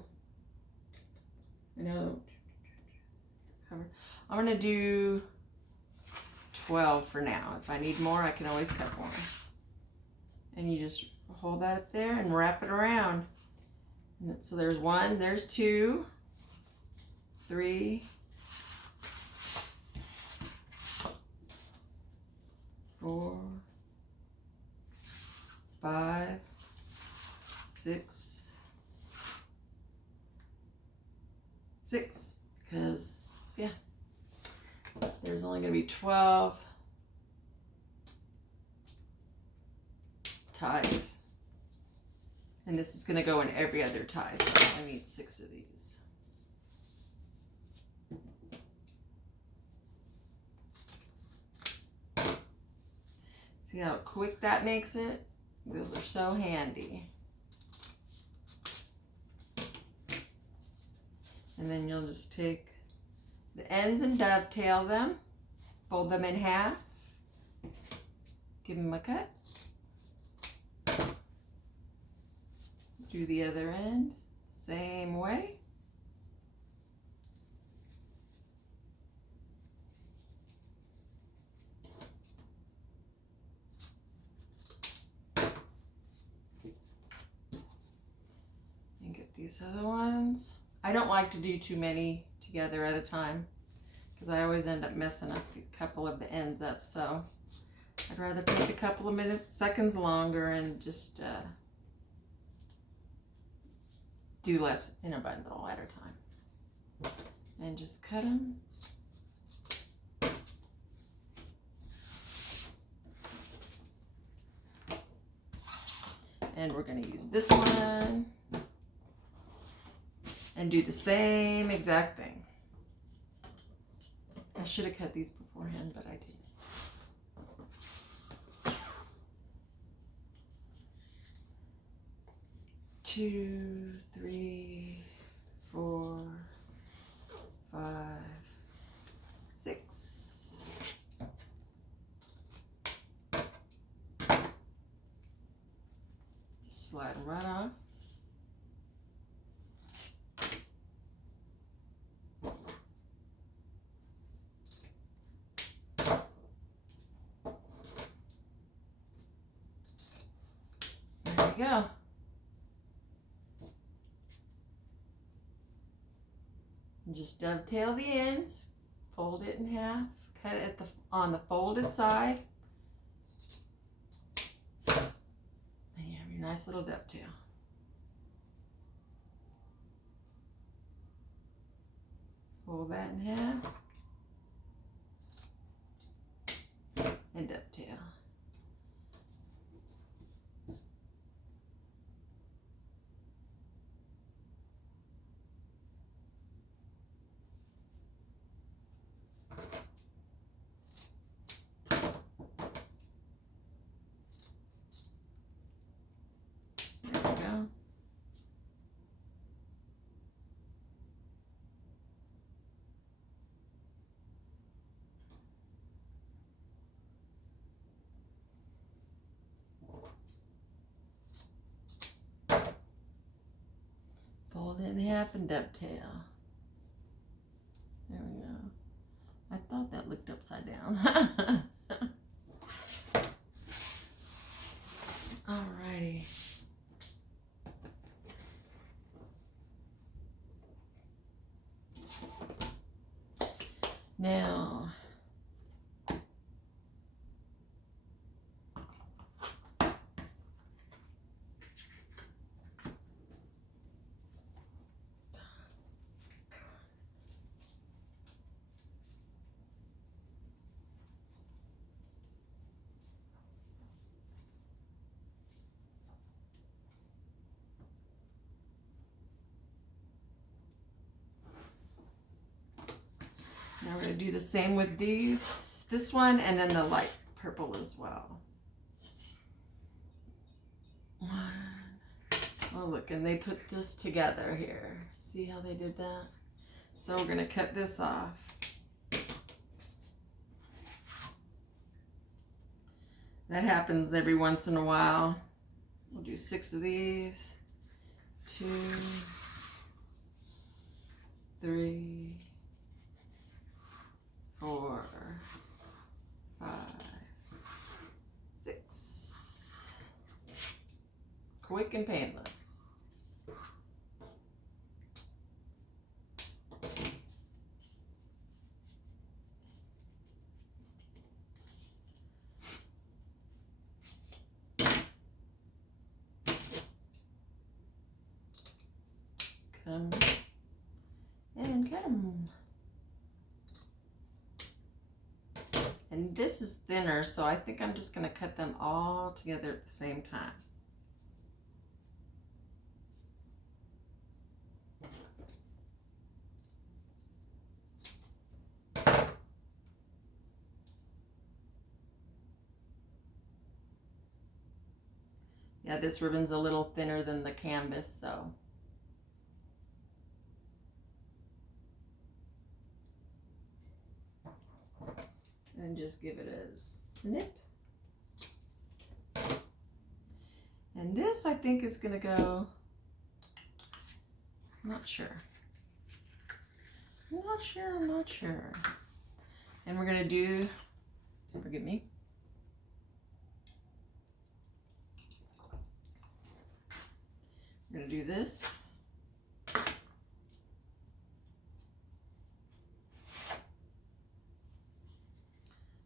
I know I'm gonna do 12 for now. If I need more, I can always cut more. And you just hold that up there and wrap it around. And so there's 1, there's 2, 3, 4, 5, 6, because yeah, there's only going to be 12 ties, and this is going to go in every other tie, so I need 6 of these. See how quick that makes it? Those are so handy. And then you'll just take the ends and dovetail them, fold them in half, give them a cut. Do the other end, same way. And get these other ones. I don't like to do too many together at a time because I always end up messing up a couple of the ends up. So I'd rather take a couple of seconds longer and just do less in a bundle at a time. And just cut them. And we're going to use this one and do the same exact thing. I should have cut these beforehand, but I didn't. 2, 3, 4, 5, 6. Just slide them right off. There we go. And just dovetail the ends, fold it in half, cut it on the folded side, and you have your nice little dovetail. Fold that in half and dovetail. Fold it in half and dovetail. There we go. I thought that looked upside down. Alrighty. Now, we're going to do the same with this one, and then the light purple as well. Oh, look, and they put this together here. See how they did that? So we're going to cut this off. That happens every once in a while. We'll do 6 of these. 2, 3, 4, 5, 6. Quick and painless. Come and get them. And this is thinner, so I think I'm just going to cut them all together at the same time. Yeah, this ribbon's a little thinner than the canvas, so. And just give it a snip. And this I think is gonna go, I'm not sure. I'm not sure. And we're gonna do, forgive me. We're gonna do this.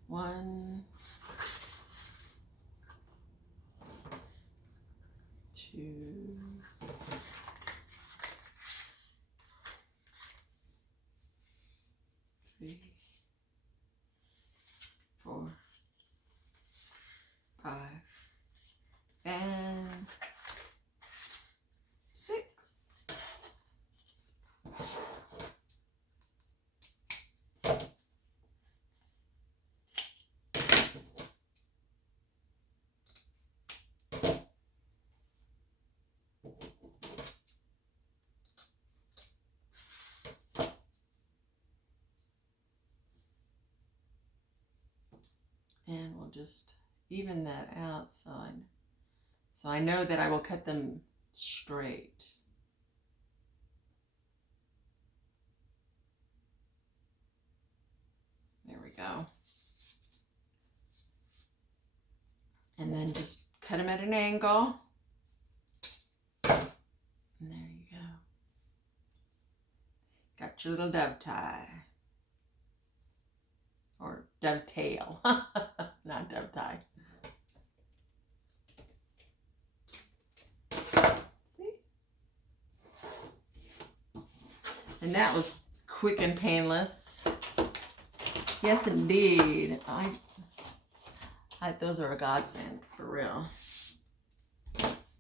One, 2, 3, 4, 5, and 6. And we'll just even that out so I know that I will cut them straight. There we go. And then just cut them at an angle. And there you go. Got your little dove tie. Or dovetail, not dove tie. See? And that was quick and painless. Yes, indeed. Those are a godsend, for real.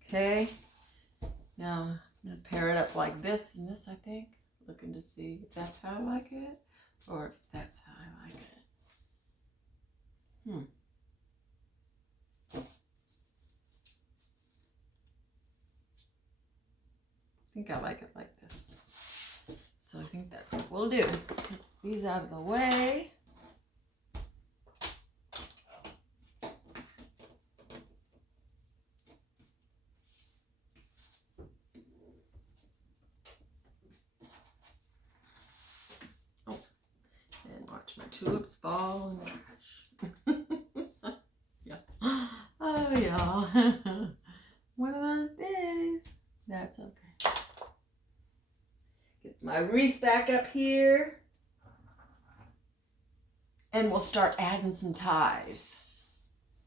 Okay. Now I'm gonna pair it up like this and this, I think. Looking to see if that's how I like it, or if that's how I like it. I think I like it like this. So I think that's what we'll do. Put these out of the way. Oh, and watch my tulips fall in the trash. Yeah. Oh, yeah. One of those days. That's okay. Get my wreath back up here. And we'll start adding some ties.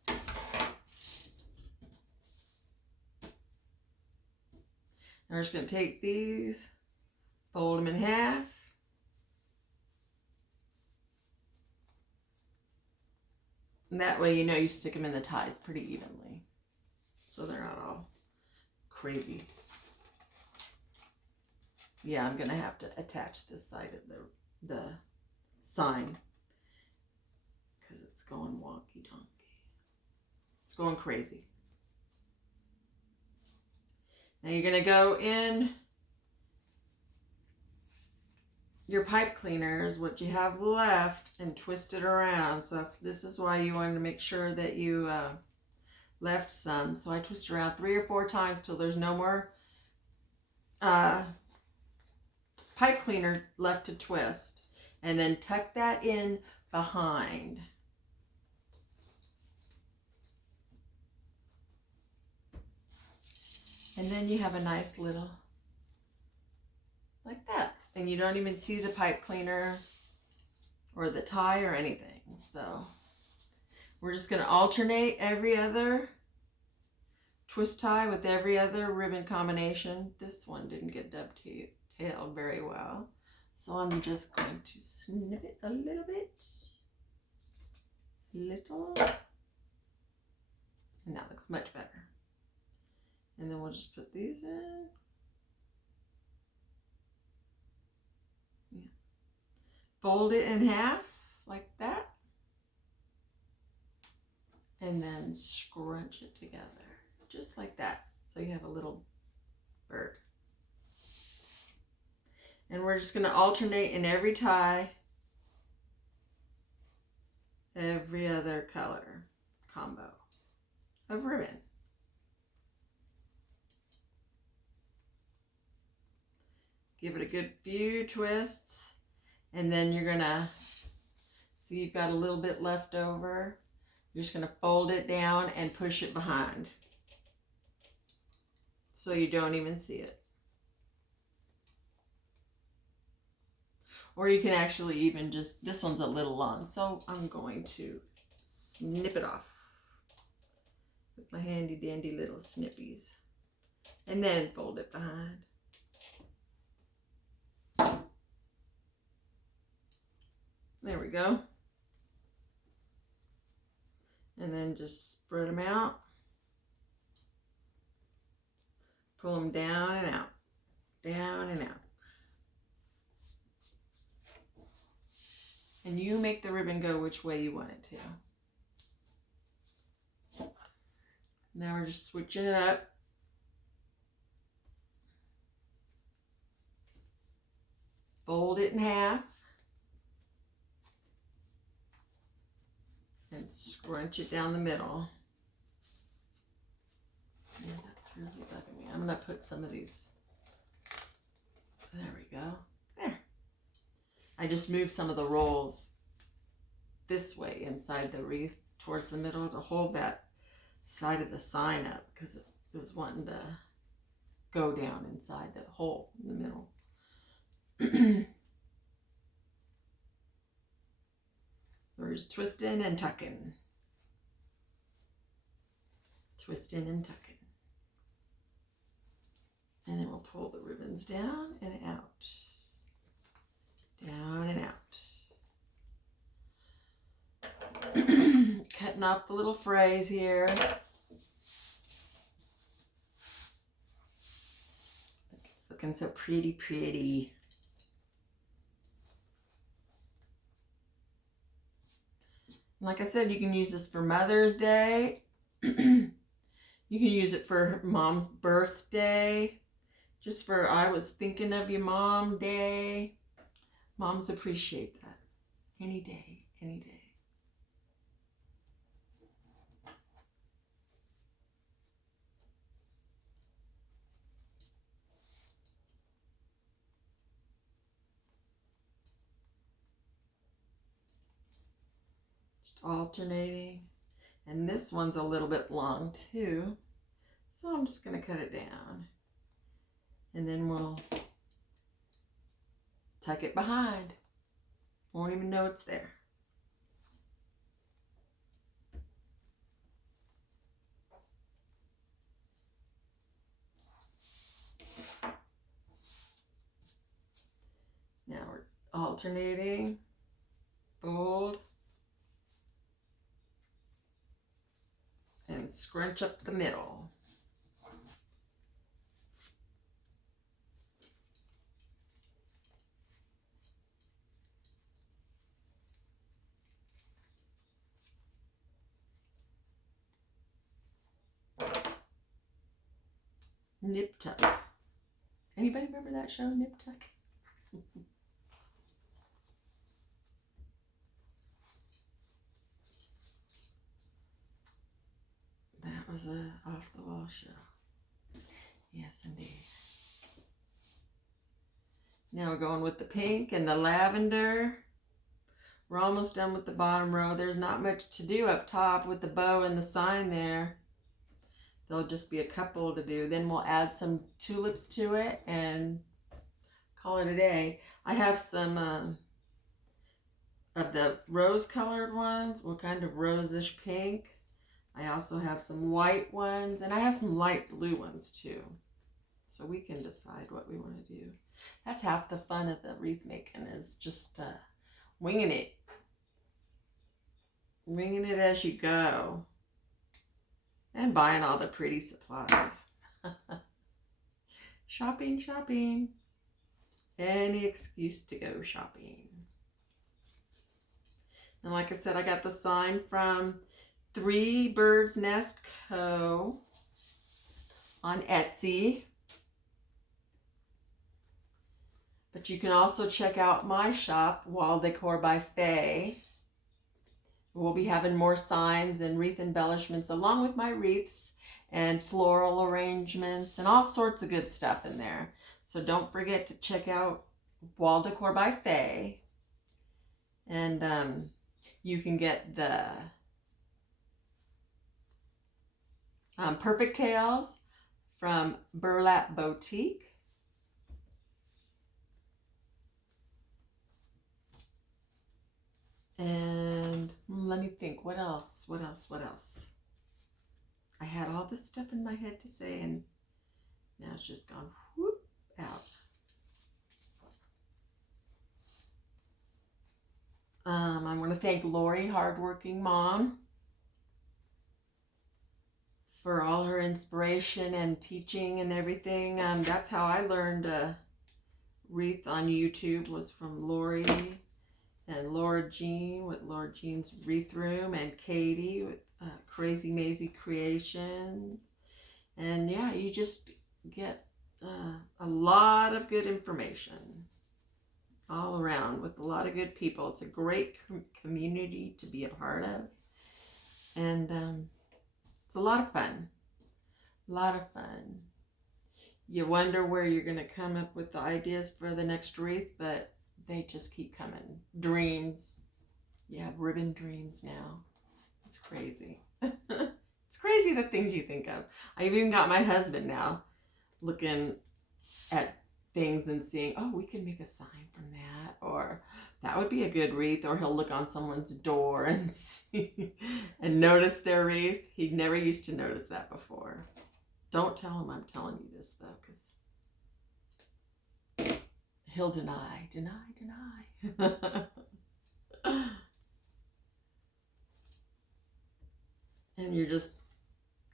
Now we're just going to take these, fold them in half. And that way you know you stick them in the ties pretty evenly. So they're not all crazy. Yeah, I'm going to have to attach this side of the sign. Because it's going wonky donkey. It's going crazy. Now you're going to go in. your pipe cleaners, what you have left, and twist it around. So this is why you wanted to make sure that you left some. So I twist around 3 or 4 times till there's no more pipe cleaner left to twist. And then tuck that in behind. And then you have a nice little, like that. And you don't even see the pipe cleaner or the tie or anything. So we're just going to alternate every other twist tie with every other ribbon combination. This one didn't get dovetailed very well. So I'm just going to snip it a little bit. And that looks much better. And then we'll just put these in. Yeah. Fold it in half like that. And then scrunch it together just like that. So you have a little bird. And we're just going to alternate in every tie, every other color combo of ribbon. Give it a good few twists, and then you're gonna see you've got a little bit left over. You're just gonna fold it down and push it behind so you don't even see it. Or you can actually even just, this one's a little long, so I'm going to snip it off with my handy dandy little snippies and then fold it behind. There we go. And then just spread them out. Pull them down and out. Down and out. And you make the ribbon go which way you want it to. Now we're just switching it up. Fold it in half. And scrunch it down the middle. Yeah, that's really bugging me. I'm going to put some of these. There we go. There. I just moved some of the rolls this way inside the wreath towards the middle to hold that side of the sign up because it was wanting to go down inside the hole in the middle. We're just twisting and tucking. Twisting and tucking. And then we'll pull the ribbons down and out. Down and out. Cutting off the little frays here. It's looking so pretty, pretty. Like I said, you can use this for Mother's Day. You can use it for Mom's birthday. Just for I was thinking of you, Mom Day. Moms appreciate that. Any day, any day. Alternating, and this one's a little bit long too, so I'm just going to cut it down, and then we'll tuck it behind. Won't even know it's there. Now we're alternating, fold, and scrunch up the middle. Nip tuck. Anybody remember that show, Nip Tuck? was an off-the-wall show. Yes, indeed. Now we're going with the pink and the lavender. We're almost done with the bottom row. There's not much to do up top with the bow and the sign there. There'll just be a couple to do. Then we'll add some tulips to it and call it a day. I have some of the rose-colored ones, well, kind of rosish pink. I also have some white ones, and I have some light blue ones too. So we can decide what we want to do. That's half the fun of the wreath making, is just winging it. Winging it as you go. And buying all the pretty supplies. Shopping, shopping. Any excuse to go shopping. And like I said, I got the sign from ThreeBirdsNestCo on Etsy. But you can also check out my shop, Wall Decor by Faye. We'll be having more signs and wreath embellishments along with my wreaths and floral arrangements and all sorts of good stuff in there. So don't forget to check out Wall Decor by Faye. And you can get the Perfect Tails from Burlap Boutique. And let me think, what else? I had all this stuff in my head to say, and now it's just gone whoop out. I want to thank Lori, hardworking mom, for all her inspiration and teaching and everything. That's how I learned wreath on YouTube, was from Lori and Laura Jean with Laura Jean's Wreath Room, and Katie with Crazy Maisie Creations. And yeah, you just get a lot of good information all around with a lot of good people. It's a great community to be a part of, and it's a lot of fun. You wonder where you're going to come up with the ideas for the next wreath, but they just keep coming. Dreams. You have ribbon dreams now. It's crazy. It's crazy the things you think of. I've even got my husband now looking at things and seeing, oh, we can make a sign from that, or that would be a good wreath. Or he'll look on someone's door and see and notice their wreath. He never used to notice that before. Don't tell him I'm telling you this though, because he'll deny. And you're just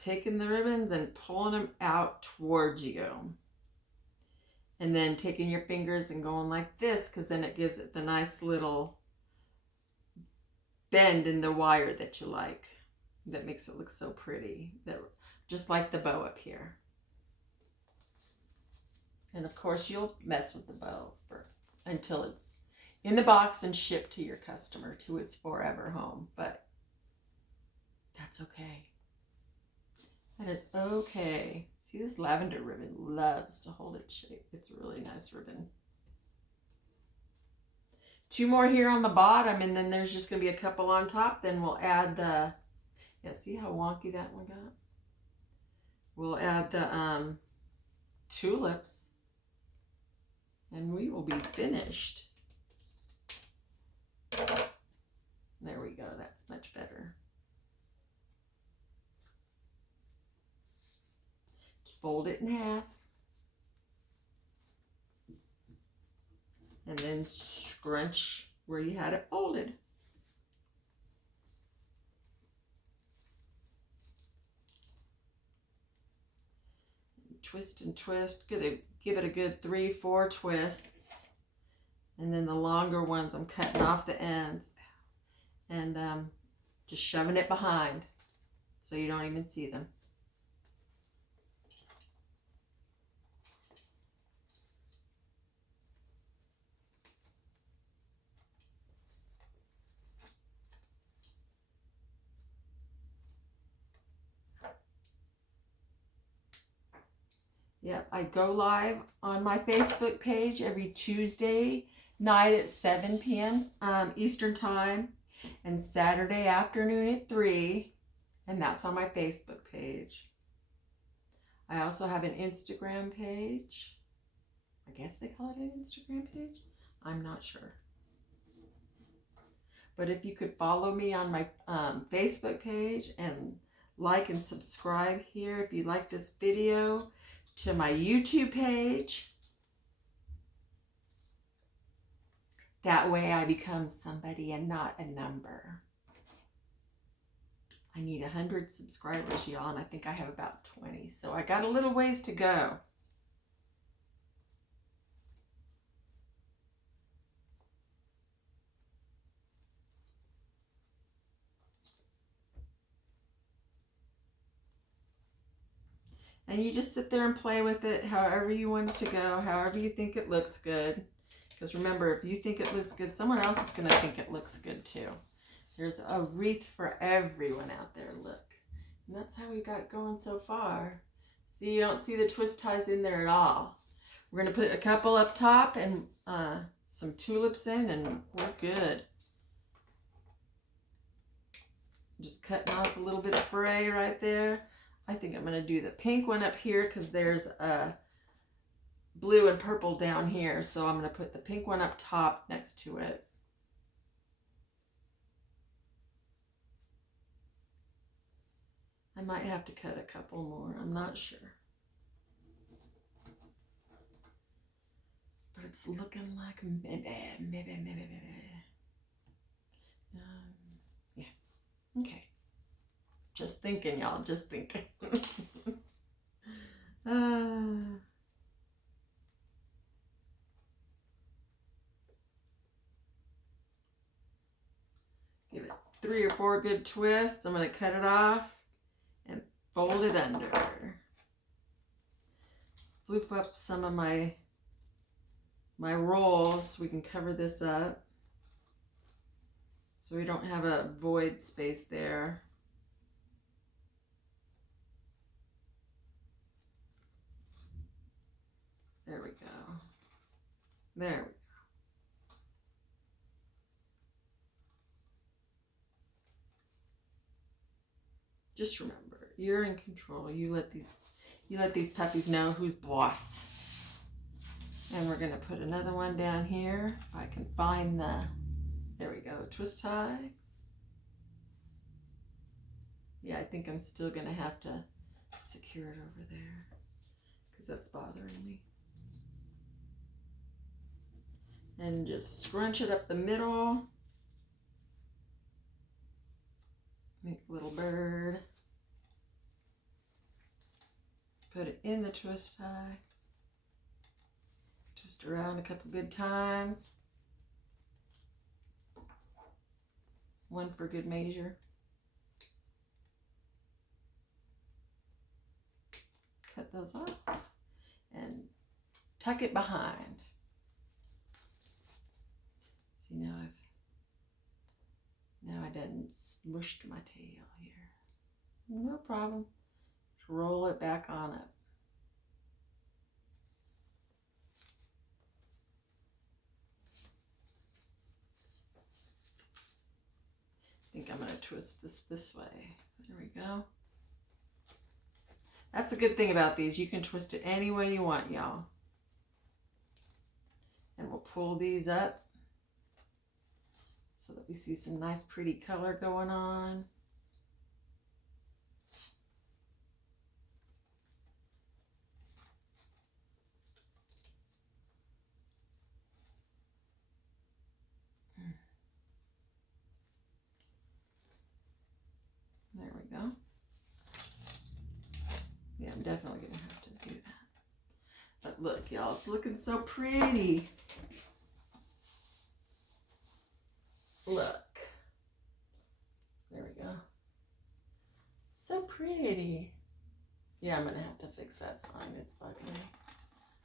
taking the ribbons and pulling them out towards you. And then taking your fingers and going like this, because then it gives it the nice little bend in the wire that you like. That makes it look so pretty. Just like the bow up here. And of course you'll mess with the bow until it's in the box and shipped to your customer, to its forever home. But that's okay. That is okay. See, this lavender ribbon loves to hold its shape. It's a really nice ribbon. 2 more here on the bottom, and then there's just going to be a couple on top. Then we'll add the, yeah, see how wonky that one got? We'll add the tulips, and we will be finished. There we go. That's much better. Fold it in half, and then scrunch where you had it folded. Twist and twist. Give it a good 3-4 twists, and then the longer ones I'm cutting off the ends and just shoving it behind so you don't even see them. Yep, I go live on my Facebook page every Tuesday night at 7 p.m. Eastern Time and Saturday afternoon at 3, and that's on my Facebook page. I also have an Instagram page. I guess they call it an Instagram page. I'm not sure. But if you could follow me on my Facebook page and like and subscribe here if you like this video, to my YouTube page. That way I become somebody and not a number. I need 100 subscribers, y'all, and I think I have about 20. So I got a little ways to go. And you just sit there and play with it however you want it to go, however you think it looks good. Because remember, if you think it looks good, someone else is going to think it looks good too. There's a wreath for everyone out there, look. And that's how we got going so far. See, you don't see the twist ties in there at all. We're going to put a couple up top and some tulips in, and we're good. Just cutting off a little bit of fray right there. I think I'm going to do the pink one up here because there's a blue and purple down here. So I'm going to put the pink one up top next to it. I might have to cut a couple more. I'm not sure. But it's looking like maybe. Yeah. Okay. Just thinking, y'all. Just thinking. Give it 3 or 4 good twists. I'm going to cut it off and fold it under. Flip up some of my rolls so we can cover this up. So we don't have a void space there. There we go. There we go. Just remember, you're in control. You let these puppies know who's boss. And we're gonna put another one down here. If I can find there we go, twist tie. Yeah, I think I'm still gonna have to secure it over there because that's bothering me. And just scrunch it up the middle. Make a little bird. Put it in the twist tie. Twist around a couple good times. One for good measure. Cut those off and tuck it behind. See, now I done smushed my tail here. No problem. Just roll it back on up. I think I'm going to twist this way. There we go. That's a good thing about these. You can twist it any way you want, y'all. And we'll pull these up so that we see some nice pretty color going on. There we go. Yeah, I'm definitely gonna have to do that. But look, y'all, it's looking so pretty. Look. There we go. So pretty. Yeah, I'm gonna have to fix that sign. It's bugging me.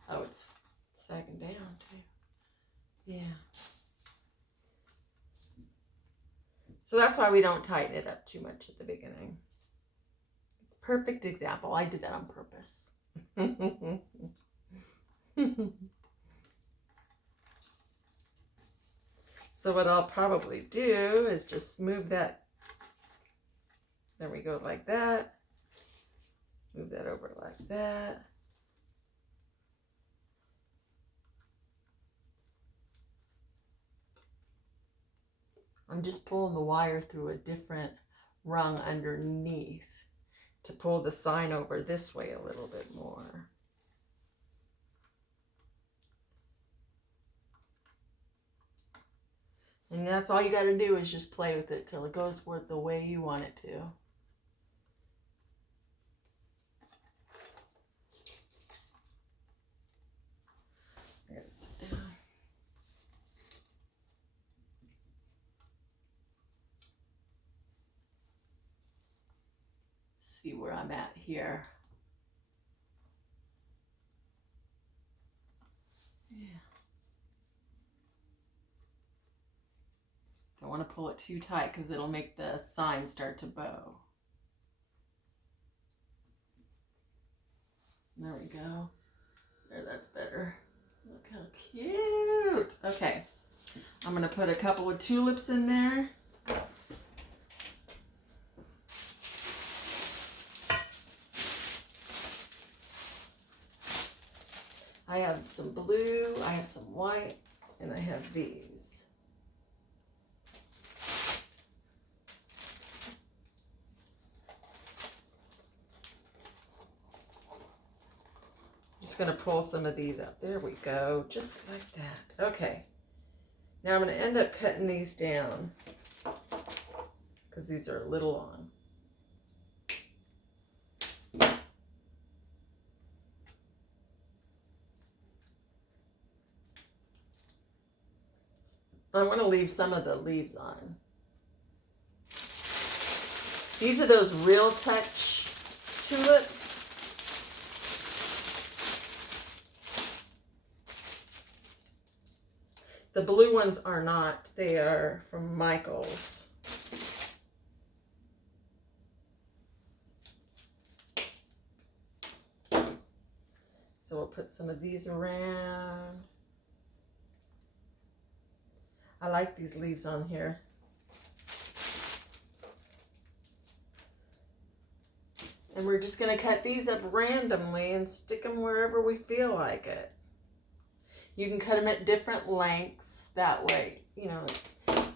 Oh, it's sagging down too. Yeah. So that's why we don't tighten it up too much at the beginning. Perfect example. I did that on purpose. So what I'll probably do is just move that. There we go, like that. Move that over like that. I'm just pulling the wire through a different rung underneath to pull the sign over this way a little bit more. And that's all you got to do is just play with it till it goes the way you want it to. See where I'm at here. Yeah. Don't want to pull it too tight because it'll make the sign start to bow. There we go. There, that's better. Look how cute. Okay. I'm going to put a couple of tulips in there. I have some blue, I have some white, and I have these. Just going to pull some of these out. There we go, just like that. Okay. Now I'm going to end up cutting these down because these are a little long. I want to leave some of the leaves on. These are those Real Touch tulips. The blue ones are not. They are from Michael's. So we'll put some of these around. I like these leaves on here. And we're just going to cut these up randomly and stick them wherever we feel like it. You can cut them at different lengths. That way, you know,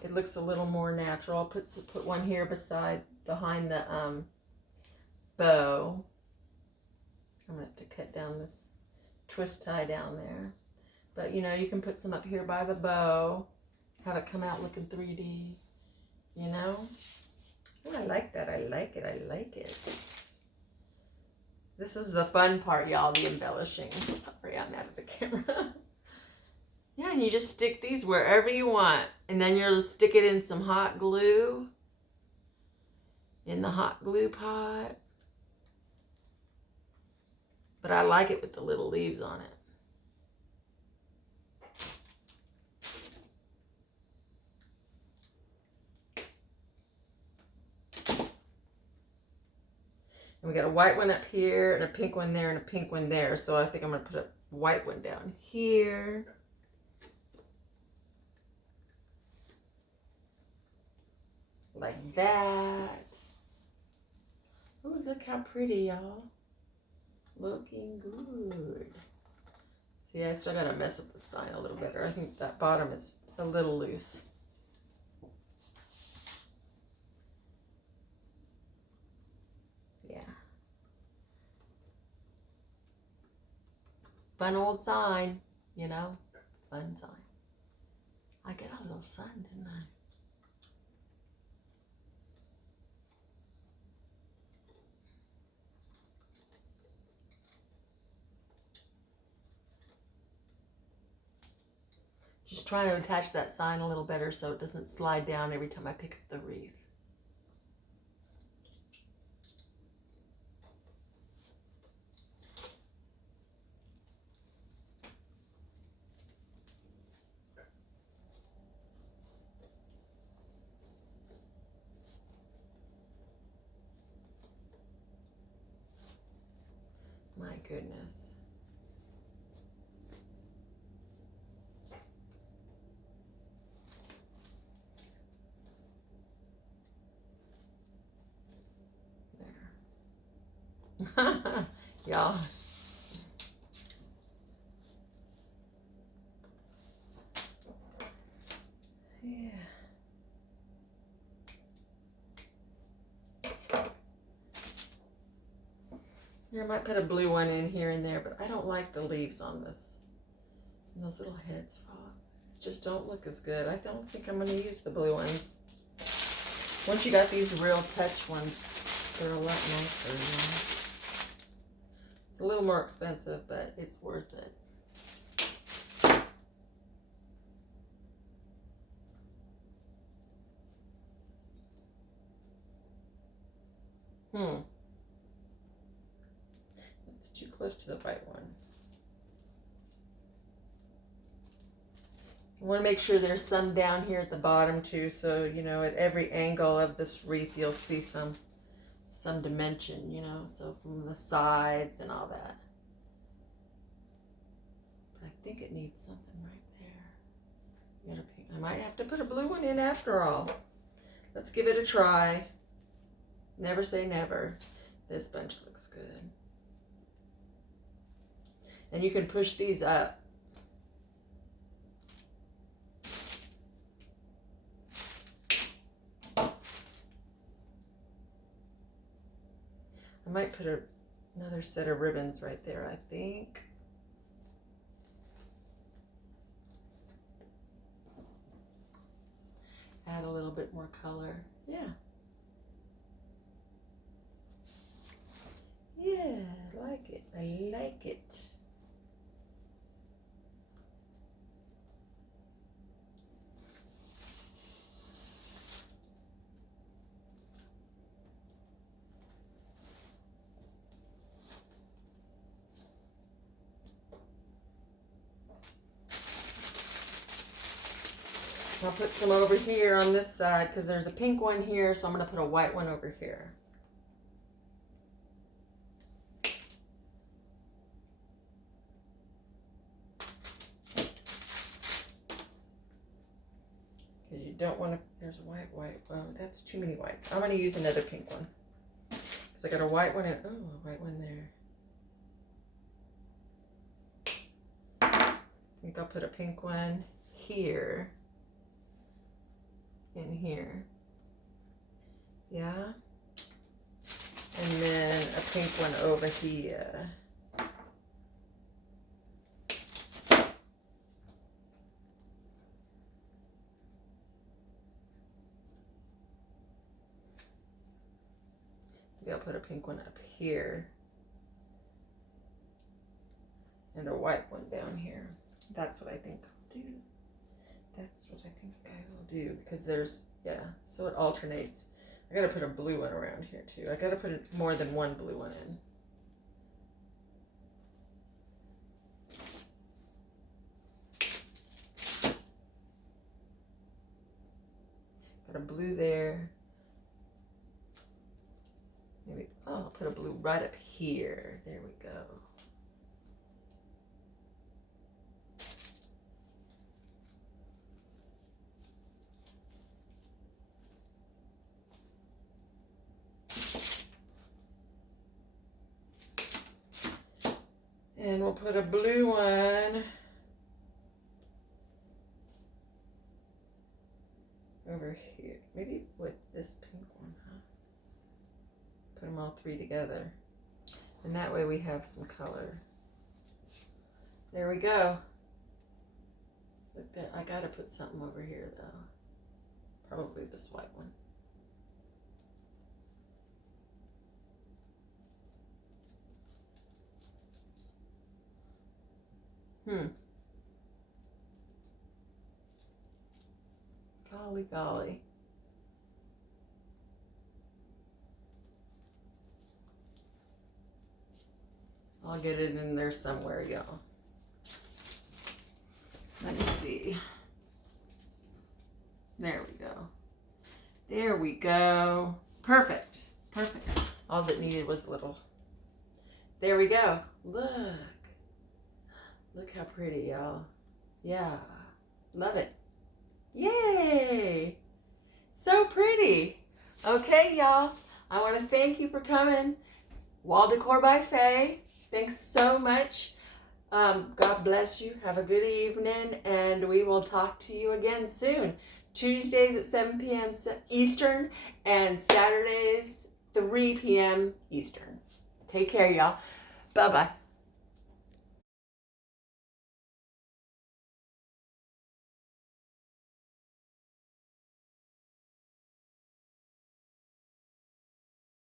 it looks a little more natural. I'll put one here behind the bow. I'm going to have to cut down this twist tie down there. But, you know, you can put some up here by the bow. Have it come out looking 3D, you know? Oh, I like that. I like it. I like it. This is the fun part, y'all, the embellishing. Sorry, I'm out of the camera. Yeah, and you just stick these wherever you want. And then you'll just stick it in some hot glue. In the hot glue pot. But I like it with the little leaves on it. And we got a white one up here, and a pink one there, and a pink one there. So I think I'm going to put a white one down here. Like that. Oh, look how pretty, y'all. Looking good. See, I still got to mess with the sign a little better. I think that bottom is a little loose. Fun old sign, you know, fun sign. I got a little sun, didn't I? Just trying to attach that sign a little better so it doesn't slide down every time I pick up the wreath. My goodness. There. Y'all. Yeah. Here, I might put a blue one in here and there, but I don't like the leaves on this. And those little heads fall. These just don't look as good. I don't think I'm going to use the blue ones. Once you got these real touch ones, they're a lot nicer. You know? It's a little more expensive, but it's worth it. It's too close to the white one. You want to make sure there's some down here at the bottom too, so you know at every angle of this wreath you'll see some dimension, you know, so from the sides and all that. But I think it needs something right there. I might have to put a blue one in after all. Let's give it a try. Never say never. This bunch looks good. And you can push these up. I might put another set of ribbons right there, I think. Add a little bit more color. Yeah. Yeah, I like it. I like it. I'll put some over here on this side because there's a pink one here, so I'm going to put a white one over here. Because you don't want to, there's a white. Oh, that's too many whites. I'm going to use another pink one. Because I got a white one and, oh, a white one there. I think I'll put a pink one here. In here, yeah, and then a pink one over here. Maybe I'll put a pink one up here and a white one down here. That's what I think I'll do. That's what I think I will do because there's, yeah, so it alternates. I gotta put a blue one around here too. I gotta put more than one blue one in. Got a blue there. Maybe, oh, I'll put a blue right up here. There we go. And we'll put a blue one over here. Maybe with this pink one, huh? Put them all three together. And that way we have some color. There we go. Look there, I gotta put something over here though. Probably this white one. Golly, golly. I'll get it in there somewhere, y'all. Let's see. There we go. There we go. Perfect. Perfect. All it needed was a little There we go. Look how pretty, y'all. Yeah, love it. Yay! So pretty. Okay, y'all. I want to thank you for coming. Wall Decor by Faye. Thanks so much. God bless you. Have a good evening, and we will talk to you again soon. Tuesdays at 7 p.m. Eastern and Saturdays 3 p.m. Eastern. Take care, y'all. Bye-bye.